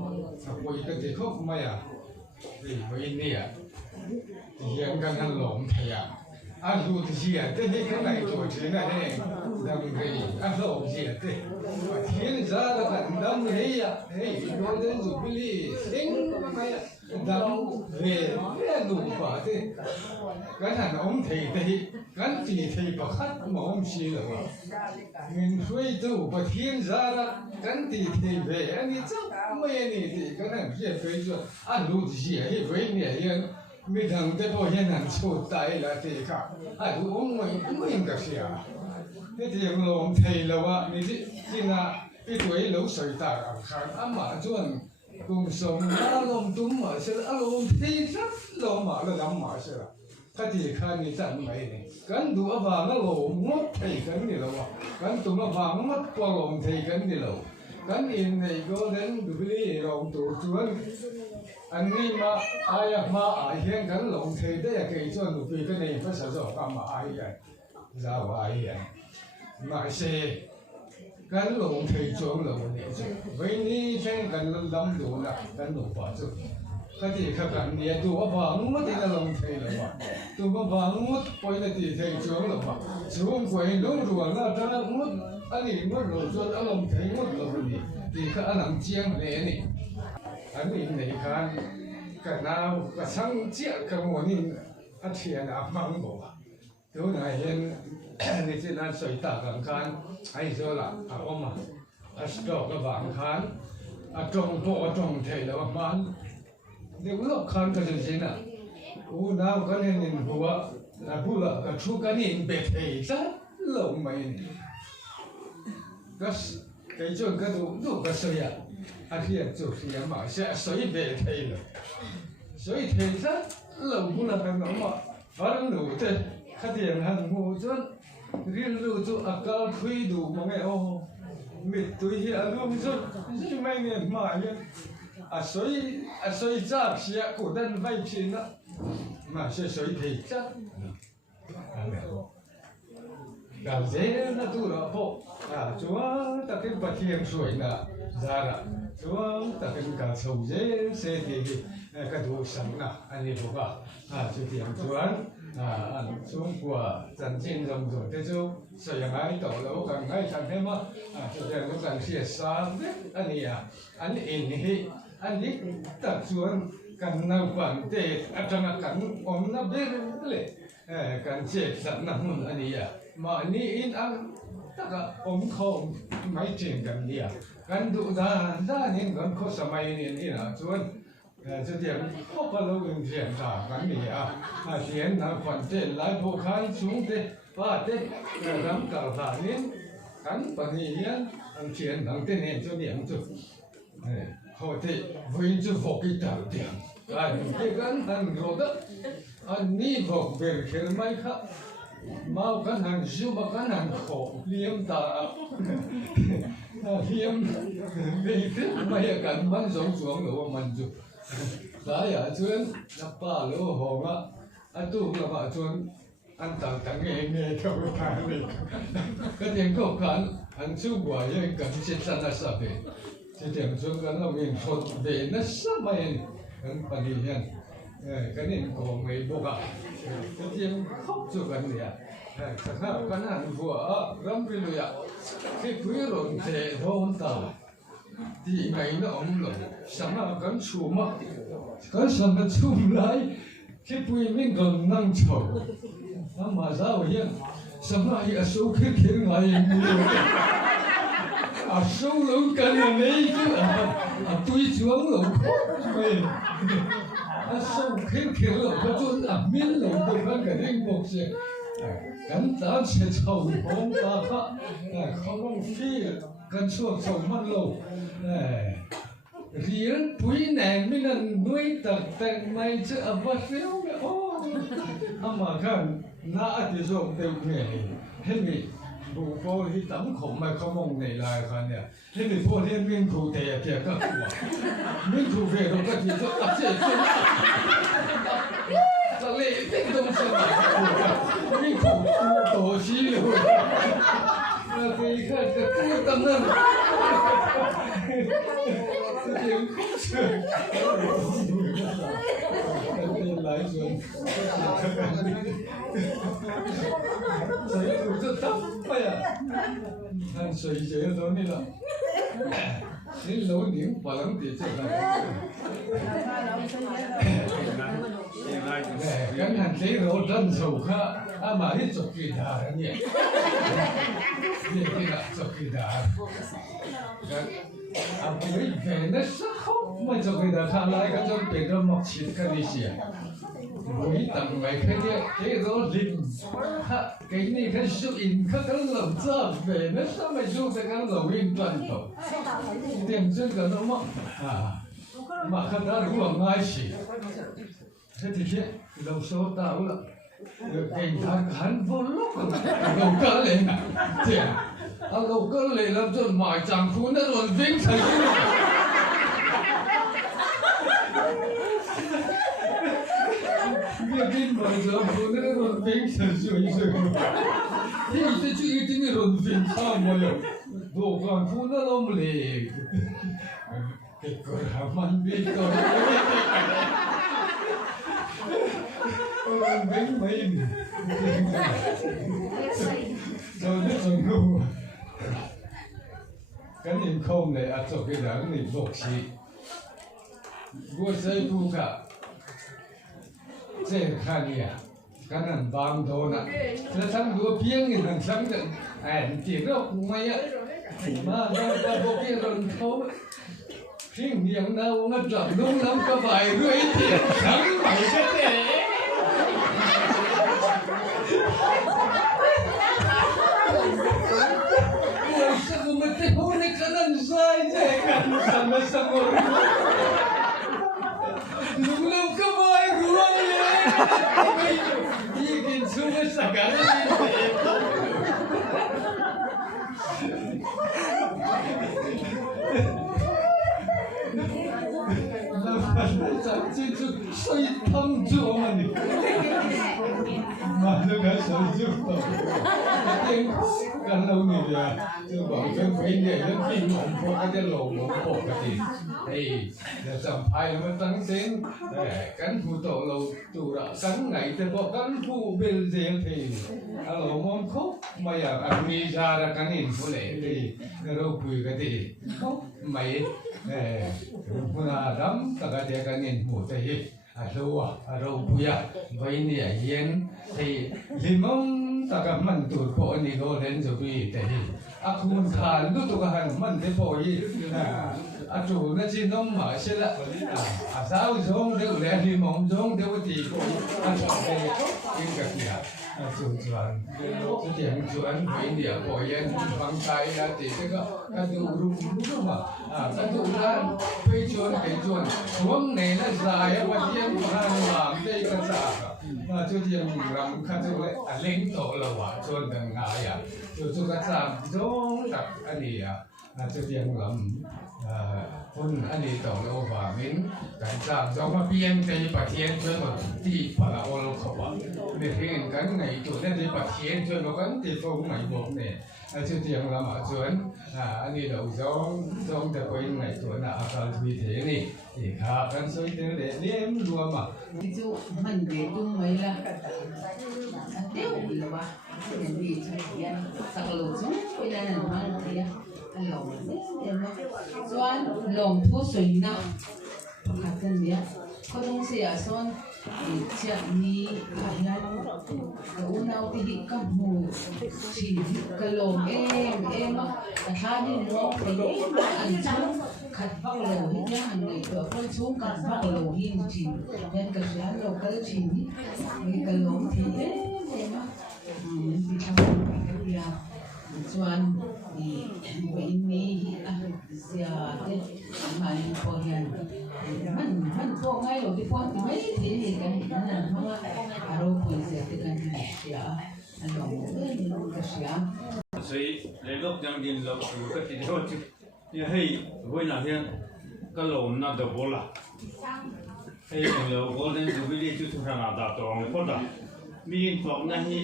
bây giờ thì không mày à vì với này à thì hiện cái ăn lẩu thầy à ăn đủ thì gì à thế thì cái này tôi chỉ là này đâm cái ăn lẩu gì à thế thiên gia là cái đâm cái à hey nói đến rồi bị sinh mày đâm về cái đủ quả thế cái thằng ông thầy thì cái gì thầy bảo khát mà ông xí là mình suy tu và thiên gia là cái gì thầy về anh ấy chắc mấy anh ấy thì cái này sẽ phải cho ăn đủ thì gì ấy với này hiện mình thằng thế bao nhiêu năm số tài là thì cả ăn đủ ông mình cái gì à thế thì ông thầy làว่านี่ที่น่ะพี่ตัวไอ้ลูกใส่ตาอ่ะครับอามาจวนกุมสมอารมณ์ตุ้มมาเสร็จอารมณ์ที่สักลมมาแล้วดำมาเสร็จถ้าที่ข้านี่จังไหมเนี่ยกันดูอาบางก็ลมงดไทยกันนี่แล้ววะกันตัวอาบางมัดปลอมไทยกันนี่แล้วกันอินในก็เดินดูไปเลยลองตัวจวนอันนี้มาอายมาอายเห็นกันลงไทยได้ยังไงจวนดูไปกันในภาษาสองคำมาอายกันจะว่าอายกันมาเสกันลงไทยจวนลงเนี่ยจวันนี้ฉันกันลำดูนะกันดูป่าจุดก็ที่ข้ากันเนี่ยตัวบางมัดที่ลงไทยแล้ววะตัวบางมัดไปในที่ไทยจวนแล้ววะช่วงไปลงรวมแล้วถ้ามัดอันนี้มัดลงจวนลงไทยมัดลงนี่ที่ข้าอันนั้นเจียงเลยนี่อันนี้ในการกันน้ำกันช่างเจียกันวันนี้อาเทียนอาบังบ่ตัวไหนเห็นนี่ที่นั่นสวยตากันกันไอ้เจ้าละอาอมอาสตอกกับบางคันอาจงโปอาจงเทแล้วมันเดี๋ยวลูกคันก็จะจริงอ่ะโอ้น้ำกันเห็นหัว là bu là cái chú cái nhìn bề thế rất lâu mày cái chỗ cái đủ cái sợi à thì chỗ thì mà sẽ sợi bề thế rồi sợi thế rất lâu bu là cái nó mà vẫn đủ thế cái tiền hàng ngũ chân riêng lưu chỗ akal thui đủ mà nghe ô mệt tuổi hi alum chút chỉ mấy ngày mà nhá sợi chắc sẽ cổ đơn vay tiền đó mà sẽ sợi thế chắc cảm giác nó tu nó bộ chúa ta cái bát hiền sủi là ra là chúa ta cái cả sầu dễ sẽ thì cái đồ sống nào anh đi bộ chú tiền chúa anh xuống của dân trên dòng rồi thế chú sử dụng ai tổ lâu càng ngày càng thêm mà chú tiền nó càng xia xa đấy anh in hi anh đi tập xuống càng nào quản tệ trong càng ôm nó biết lệ càng chết sẵn nằm anh mà anh in ăn tất cả ôm không mấy chuyện càng đi càng đủ ra nên càng có sớm mai nên chú chú tiền không có lâu gần chuyện cả càng đi tiền là quản tệ lại bộ khăn xuống tệ ba tệ làm cả là nên càng bằng gì anh tiền thằng tên này cho điểm chú họ thì với chú phục cái tạo tiền cái anh rồi đó anh đi phục về cái máy khác mau cái hàng siêu mà cái hàng khổ liêm ta liêm vì thế mà hiện cảnh vẫn sống xuống được mà mình chú đấy chuyên nhập ba lô hồng anh tu là mà chuyên anh tặng nghề theo cái thằng này cái tiền cầu khán anh chú quả những cái chuyện sana sao vậy thì tiền chuyên cái là mình phật về nó sắp mày anh phải đi hiện cái này có mấy bộ cả cái tiền khóc cho cái này thật ra cái này vừa lắm cái này cái quý rồi thế thôi ta thì ngày nó ông rồi sáng nào cái chủ mà cái sáng cái chủ lại cái quý mình còn năng chầu mà ra vậy sáng nào cái số cái ngày nhiều số lượng cái này chứ tuy xuống lượng mày số cái lượng cái chỗ miễn lượng tôi phải cái này một些咁當時從廣大發，không phi gần xuống sông mất lâu, riêng quý này mình là nuôi tật tật này chứ ở vật phiếu nữa, mà gần nã thì dùng đều nghề, hết mình bù phô thì tấm khổng mà không mong này lại cái này, hết mình phô thiên viên cụ thể kìa các cụ, viên cụ về rồi các chị cho tập thể cho ta lệ tích đông sơn viên cụ tổ chí rồi, cái cái tâm năng tiếng không sửa cái lái rồi giấy rất thấp vậy anh sợi giấy đó này là đến lâu điểm và lắm thì chắc là cái hàng giấy đó rất sầu khá mà hết chục kỳ đà nhỉ cái là chục kỳ đà mới về nó rất khó mà cho người ta tham lại cái trong cái đó mọc chít cái gì xí mới tặng mấy cái đó linh cái này cái số in cái lồng ra về nó sao mà dùng cái lồng in toàn bộ tiền chân cái nó mà cái đó đúng là ngay xí thế thì cái lồng số tao là cái hắn vô lúc lồng cỡ lên tiền lồng cỡ lên làm cho mọi chẳng phun nó luôn vĩnh thành cái mọi chẳng phun nó luôn vĩnh thành rồi thì cái chuyện cái này luôn vĩnh sao mà rồi đồ còn phun nó luôn lì cái con ham biết con vĩnh mình rồi nó xong luôn cái niềm không này ắt cho cái đáng niềm bộc sĩ vua xây tu cả trên khăn nhà cái này bám đồ nè thế thằng đua piếng thì thằng thằng được chỉ nó mày á mà nó bộ kia rồi thấu riêng miệng đâu nó chọn đúng lắm có vài đuôi tiền thắng vài cái này sai chạy cần sẵn là sẵn rồi lúc lâu cơ vai ruộng vậy đi kiến xuống cái sẵn cả Chẳng chứ xây thăm chỗ mà nè mà nó cả xây chỗ tiếng gần lâu này là tôi bảo chân phải nhảy lên phim ổng có cái lầu ổng bỏ cái gì thì để sắm phải mà tăng tiếng cán phụ tổ lầu chủ đã cán ngày thì có cán phụ bên riêng thì lầu mong khóc mà ăn mì ra là cán hình phụ lệ thì đâu quỳ cái gì khóc mày pun adam tak ada kanin mu teh alo puya vai ni yen teh limong tak man tu po ni go len zo bi teh akun khan lu tu kan man te po yi atu na chi nom ma se la sao jong de le limong jong de ti ko atu de in ka kia chuan chu tiang chuan vai ni po yen bang tai la ti te ka du ru ma ka du la pe chuan pe chuan chuang nei na zai wa tiang han lam te ka sa ka chu tiang ram kha chu le a leng to la wa chuan dang nga ya chu ka sa jong tak ani ya chu tiang lam pun ani to lo wa min kan sa jong ma pian te pa tien chuan ma ti pa la ol kho wa ne hen kan nei tu ne te pa tien chuan ma kan ti fo mai bo ne chu tiang lam a chuan ani lo jong te ko in nei tu na a ka thui the ni thì khá kan soi te le lem luam ma Ví dụ mình về tung mấy là tiêu là ba mình đi cho tiền sạc lồng xuống bây giờ là mang tiền ăn lồng em xoan lồng thu sấy na khát chân nhé có đông xe à xoan chợ ni hay cái u nào thì các mù chỉ cái lồng em khá đi nó phải ăn chung khát bắt lồng hết nhá hàng ngày ở con xuống khát bắt lồng hin chỉ nên cái giá lồng cái chỉ cái lồng thì em đi thăm cái bia chuan thì với ini giờ cái mà có hiện mình có ngay rồi cái quan thì mấy thế thì cái là không có đâu phải giờ cái gì đó anh đồng cái sáng所以你碌ยังดินเราอยู่ก็ติดว่าเนี่ยให้เวลาเฮียก็ลมน่าจะบ่ละให้เราก็เล่นดูวิดีโอทุกทางอาตาตรงก็ได้มีของนั่นที่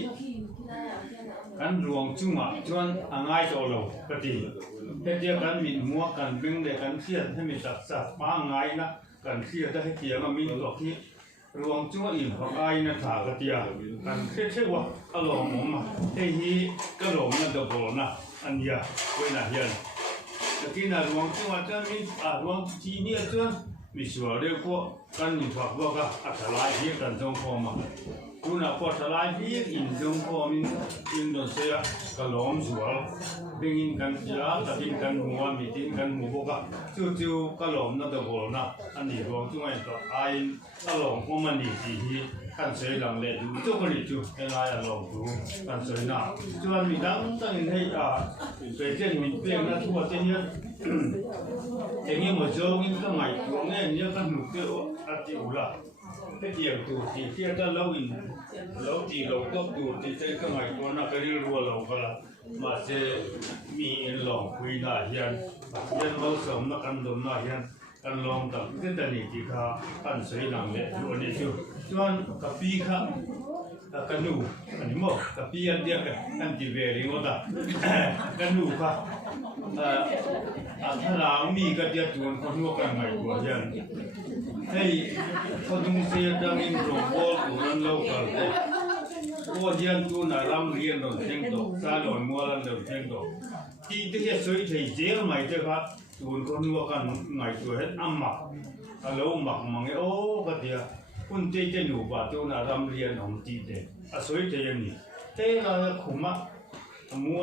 กันรวงจุ่มจวนง่ายตัวเราก็ดีแต่เดียวกันมีมัวกันดึงเด็กกันเสียให้มีสักสักมาง่ายนะกันเสียได้ให้เกี่ยวกับมีตัวที่รวงจุ่มอิ่มของไอ้นะถากระเทียกันเชื่อว่าก็ลมมาไอ้ที่ก็ลมน่าจะบ่นะอันเดียวเวลาเฮียนแต่ที่น่ะรวงจุ่มจะมีรวงที่นี่จวนมีส่วนเรียกว่ากันมีฝักว่าก็อัตรายที่กันจงพอมาคุณอาพอทลายที่อินจงพอมินอินโดนีเซียก็ล้อมสวนดึงอินกันยาตัดอินกันหัวมีทิ้งกันหัวบกจู่ๆก็ล้อมนั่นตัวโบนะอันนี้รวมจุ่มไอ้ตัวไอ้ก็ล้อมพวกมันดีที่กันเสียหลังเลยดูจุกนี่จู่ไอ้นายล้อมดูกันเสียหน้าจวนมีดังตั้งให้เป็นเจ้ามีเปลี่ยนนะทั่วเจ้าเนี่ยอย่างนี้มาเจอวิ่งก็ไงตัวเนี่ยกันหนุกเจ้าอาทิตย์ละที่เกี่ยวตัวที่จะเล่าอินเล่าที่เราต้องตัวที่จะก็ไงตัวนักเรียนรัวเราก็ละมาเจอมีอินหลงคุยได้ยันเราสมนักการดมได้ยันกันลองกับที่ตอนนี้ที่เขากันสวยหลังเลยตัวนี้จู่จวนกับปีเขากันดูอันนี้มั้งกับปีอันเดียวกันที่เวรีว่ากันดูเขาถ้าเรามีก็จะจวนคนว่ากันไงตัวยันให้คนดูเสียดังอินโรงบอลตัวนั้นเรากันเลยว่ายันตัวน่ะรำเรียนโดนเพ่งตกซาโดนมัวลันโดนเพ่งตกที่ที่จะสวยที่เจ้าใหม่เจ้าครับตัวคนว่ากันไงตัวเฮ็ดอ้ำหมักเราหมักมังโอ้ก็เดียวคุณเจ้าหนูป่ะตัวน่ะรำเรียนของจีเด็กสวยเจ้าอย่างนี้เจ้าเราขุมะมัว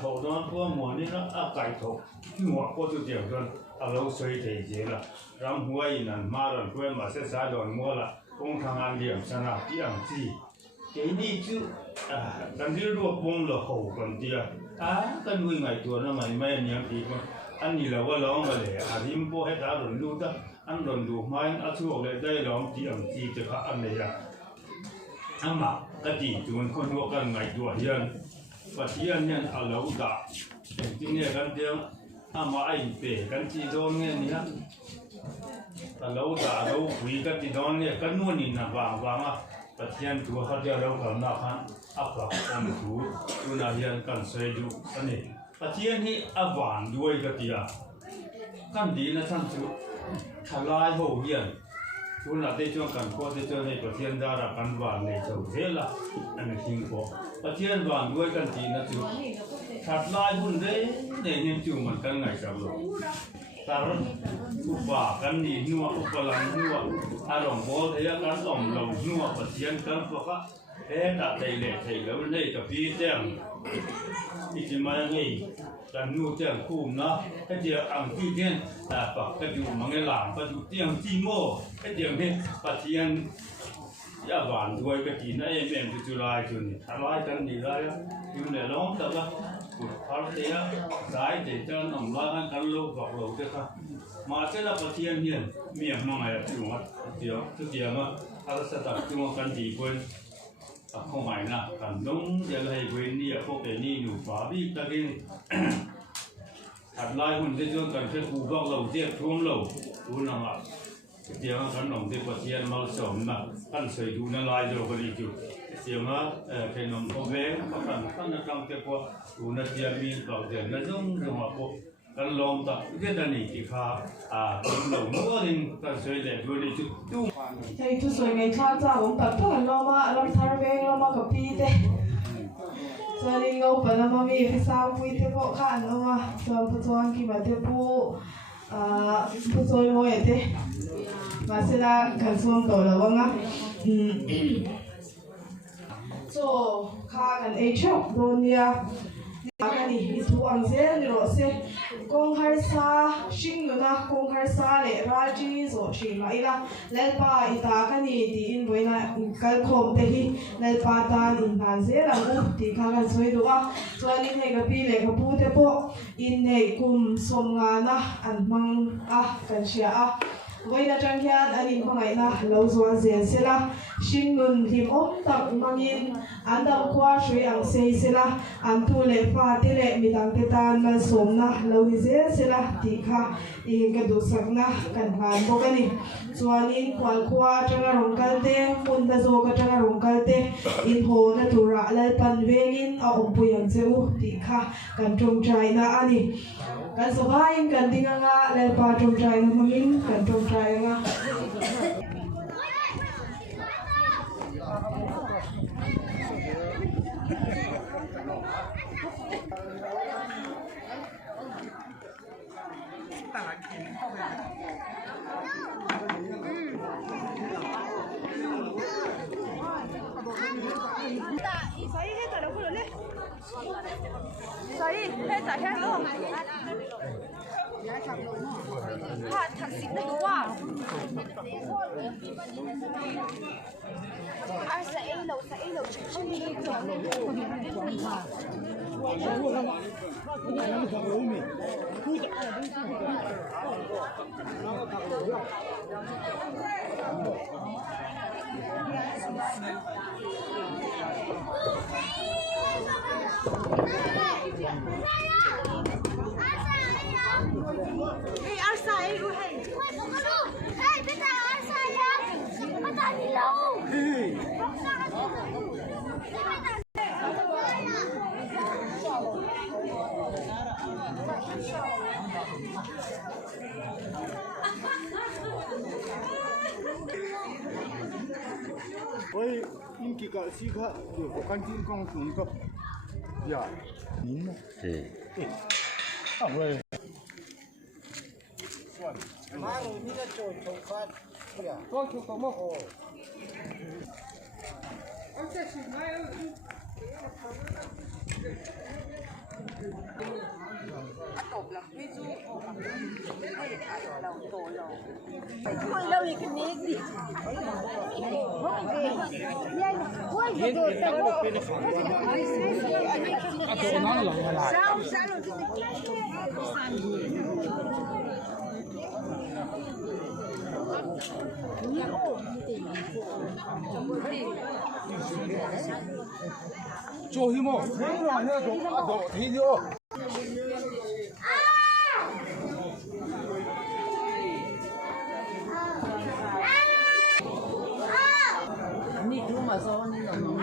ถอดนอนพวกมัวนี่นะไก่ถอดหัวก็ตัวเดียวกันเราสวยที่เจ้าละรำหัวอินันมาลันเพื่อนมาเสียสายโดนมัวละคงทางอันเดียมชนะที่อังจีเจนี่จู่กันที่รวบวงละหูกันเดียวกันดูยังไงตัวนั้นไม่เนี่ยดีมั้ง อันนี้เราว่าร้องมาเลยอันนี้มันพวกให้ตาหล่นดูแต่อันหล่นดูไม่อันช่วงเลยได้ร้องจีจะพะอันไหนอ่ะอันมากะจีจวนคนหัวกันไงตัวเฮียนปัจจัยเนี่ยเอาเราด่าจริงเนี่ยกันเดียวถ้ามาไอ้เป๋กันจีโดนเนี่ยนี่ฮะแต่เราด่าเราคุยกันจีโดนเนี่ยกันนู่นนี่นะวางอ่ะปัจจัยตัวเขาเดียวเรากันนะคันอัปลักษณ์ถูดูน่าเฮียนกันเสียอยู่อันนี้ปัจจัยนี้อวานด้วยกันดีอ่ะกันดีนะท่านสุทลายโหเฮียนทุนละเตจงกันก็เตจงในปัจจัยดารากันวานในเจ้าเสละอันนี้ทิ้งก็ปัจจัยวานด้วยกันดีนะสุทัดลายหุ่นเด้เนี่ยยังจู่มันกันไงกับเราตาอุปากันนี่นัวอุปลังนัวอารมณ์โบเทียกันอ่อมเรานัวปัจจัยกันก็ค่ะตัดใจเละใจแล้วมันได้กับพี่แจ้งที่จะมาอย่างนี้กันนู่นแจ้งคู่นะให้เดียวอ่างที่เทียนแต่ปักก็อยู่มังเงหลามก็อยู่เตียงที่โม่ให้เดียวนี่ปัจจัยยาหวานด้วยก็กินได้เองจุฬาจุนทลายกันดีได้อยู่ในร้องแต่ว่าขุดพัดเสียสายเด็ดจนอ่ำล้างกันโลกบอกเราเจ้าค่ะมาเจ้าปัจจัยเนี่ยมีอะไรมาจุดวัดเดียวทุกอย่างว่าอะไรสักอย่างจุดกันดีกว่าkhông phải là cảm đúng giờ này quên đi ở phố cái đi đủ quá đi ta đi thật lai mình sẽ cho cần phải cụ góc lầu tiếp xuống lầu đúng không ạ tiếng khán đồng tiếp bật tiền mal sớm mà khán sợi đủ nó lai rồi cái gì chứ tiếng á cái nông có vé có khán nó trong cái qua đủ nó tiền mình bảo tiền nó giống rồi mà cô kan lom ta cái đàn này thì pha cũng lầu nữa nên kan sợi để vừa đi chút tu thầy tu soi ngày cha cha cũng tập cho anh lo mà làm thar về lo mà gặp đi thế giờ đi ngâu bận mà mi phải sao vui thế bộ khác nữa mà chọn khi mà thế bộ bộ soi ngồi thế mà sẽ là cần xuống tổ là vâng á so khác cần ấy chọc donia Agani itu angzen rose kong harsa shinguna kong harsa le raji zo shima ila lelpa ita kani ti in boina kalkhom te hi lelpa tan in han ze rangu ti khagan soidua chuanin he gapi le gapu te po in nei kum somnga na an mang kan sia voina changhian anin mangai na lo zuan zen sela shingun him tak mangin andam kwa shui ang sei sela antu le fa te le midang te tan mal som na lo hi zen sela ti kha in ka du sak na kan han bo kani chuanin kwal kwa changa rong kalte mun da zo ka changa rong kalte in ho na tura lal pan velin a om puyang cheu ti kha kan trong trai na ani kan so hain kan dinga nga lal pa trong trai na mangin kan trong trai nga Sorry, hết cả hết luôn. Thật xịn đấy đúng không? Sẽ lẩu chung đi Hey, Arsa, hey, go ahead. Hey, beta, Arsa, yeah. Beta, hello. Ôi, in kỳ cỡ xí khá, được có căn tin con xuống cấp. Dạ, nín này. Tổng rồi. Mang đi ra trồi trồng phát. Con chú có một hồ. Ông sẽ chỉ mai ơi. Ôi lâu thì cái nét gì? Ôi cái đồ tao sao sao rồi 저 힘어 생으로 안 해도 너 되려 Ni tu mà sao ni là ngon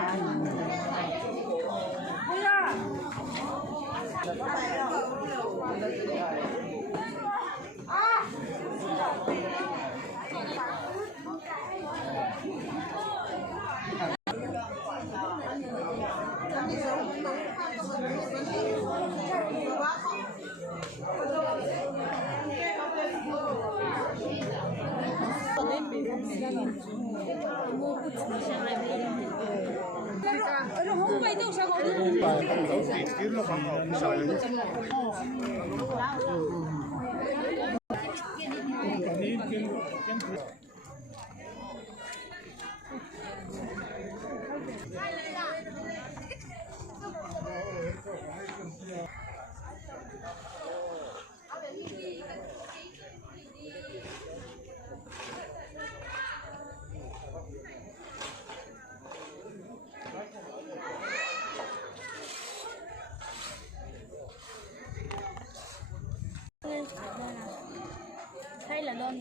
hay là đơn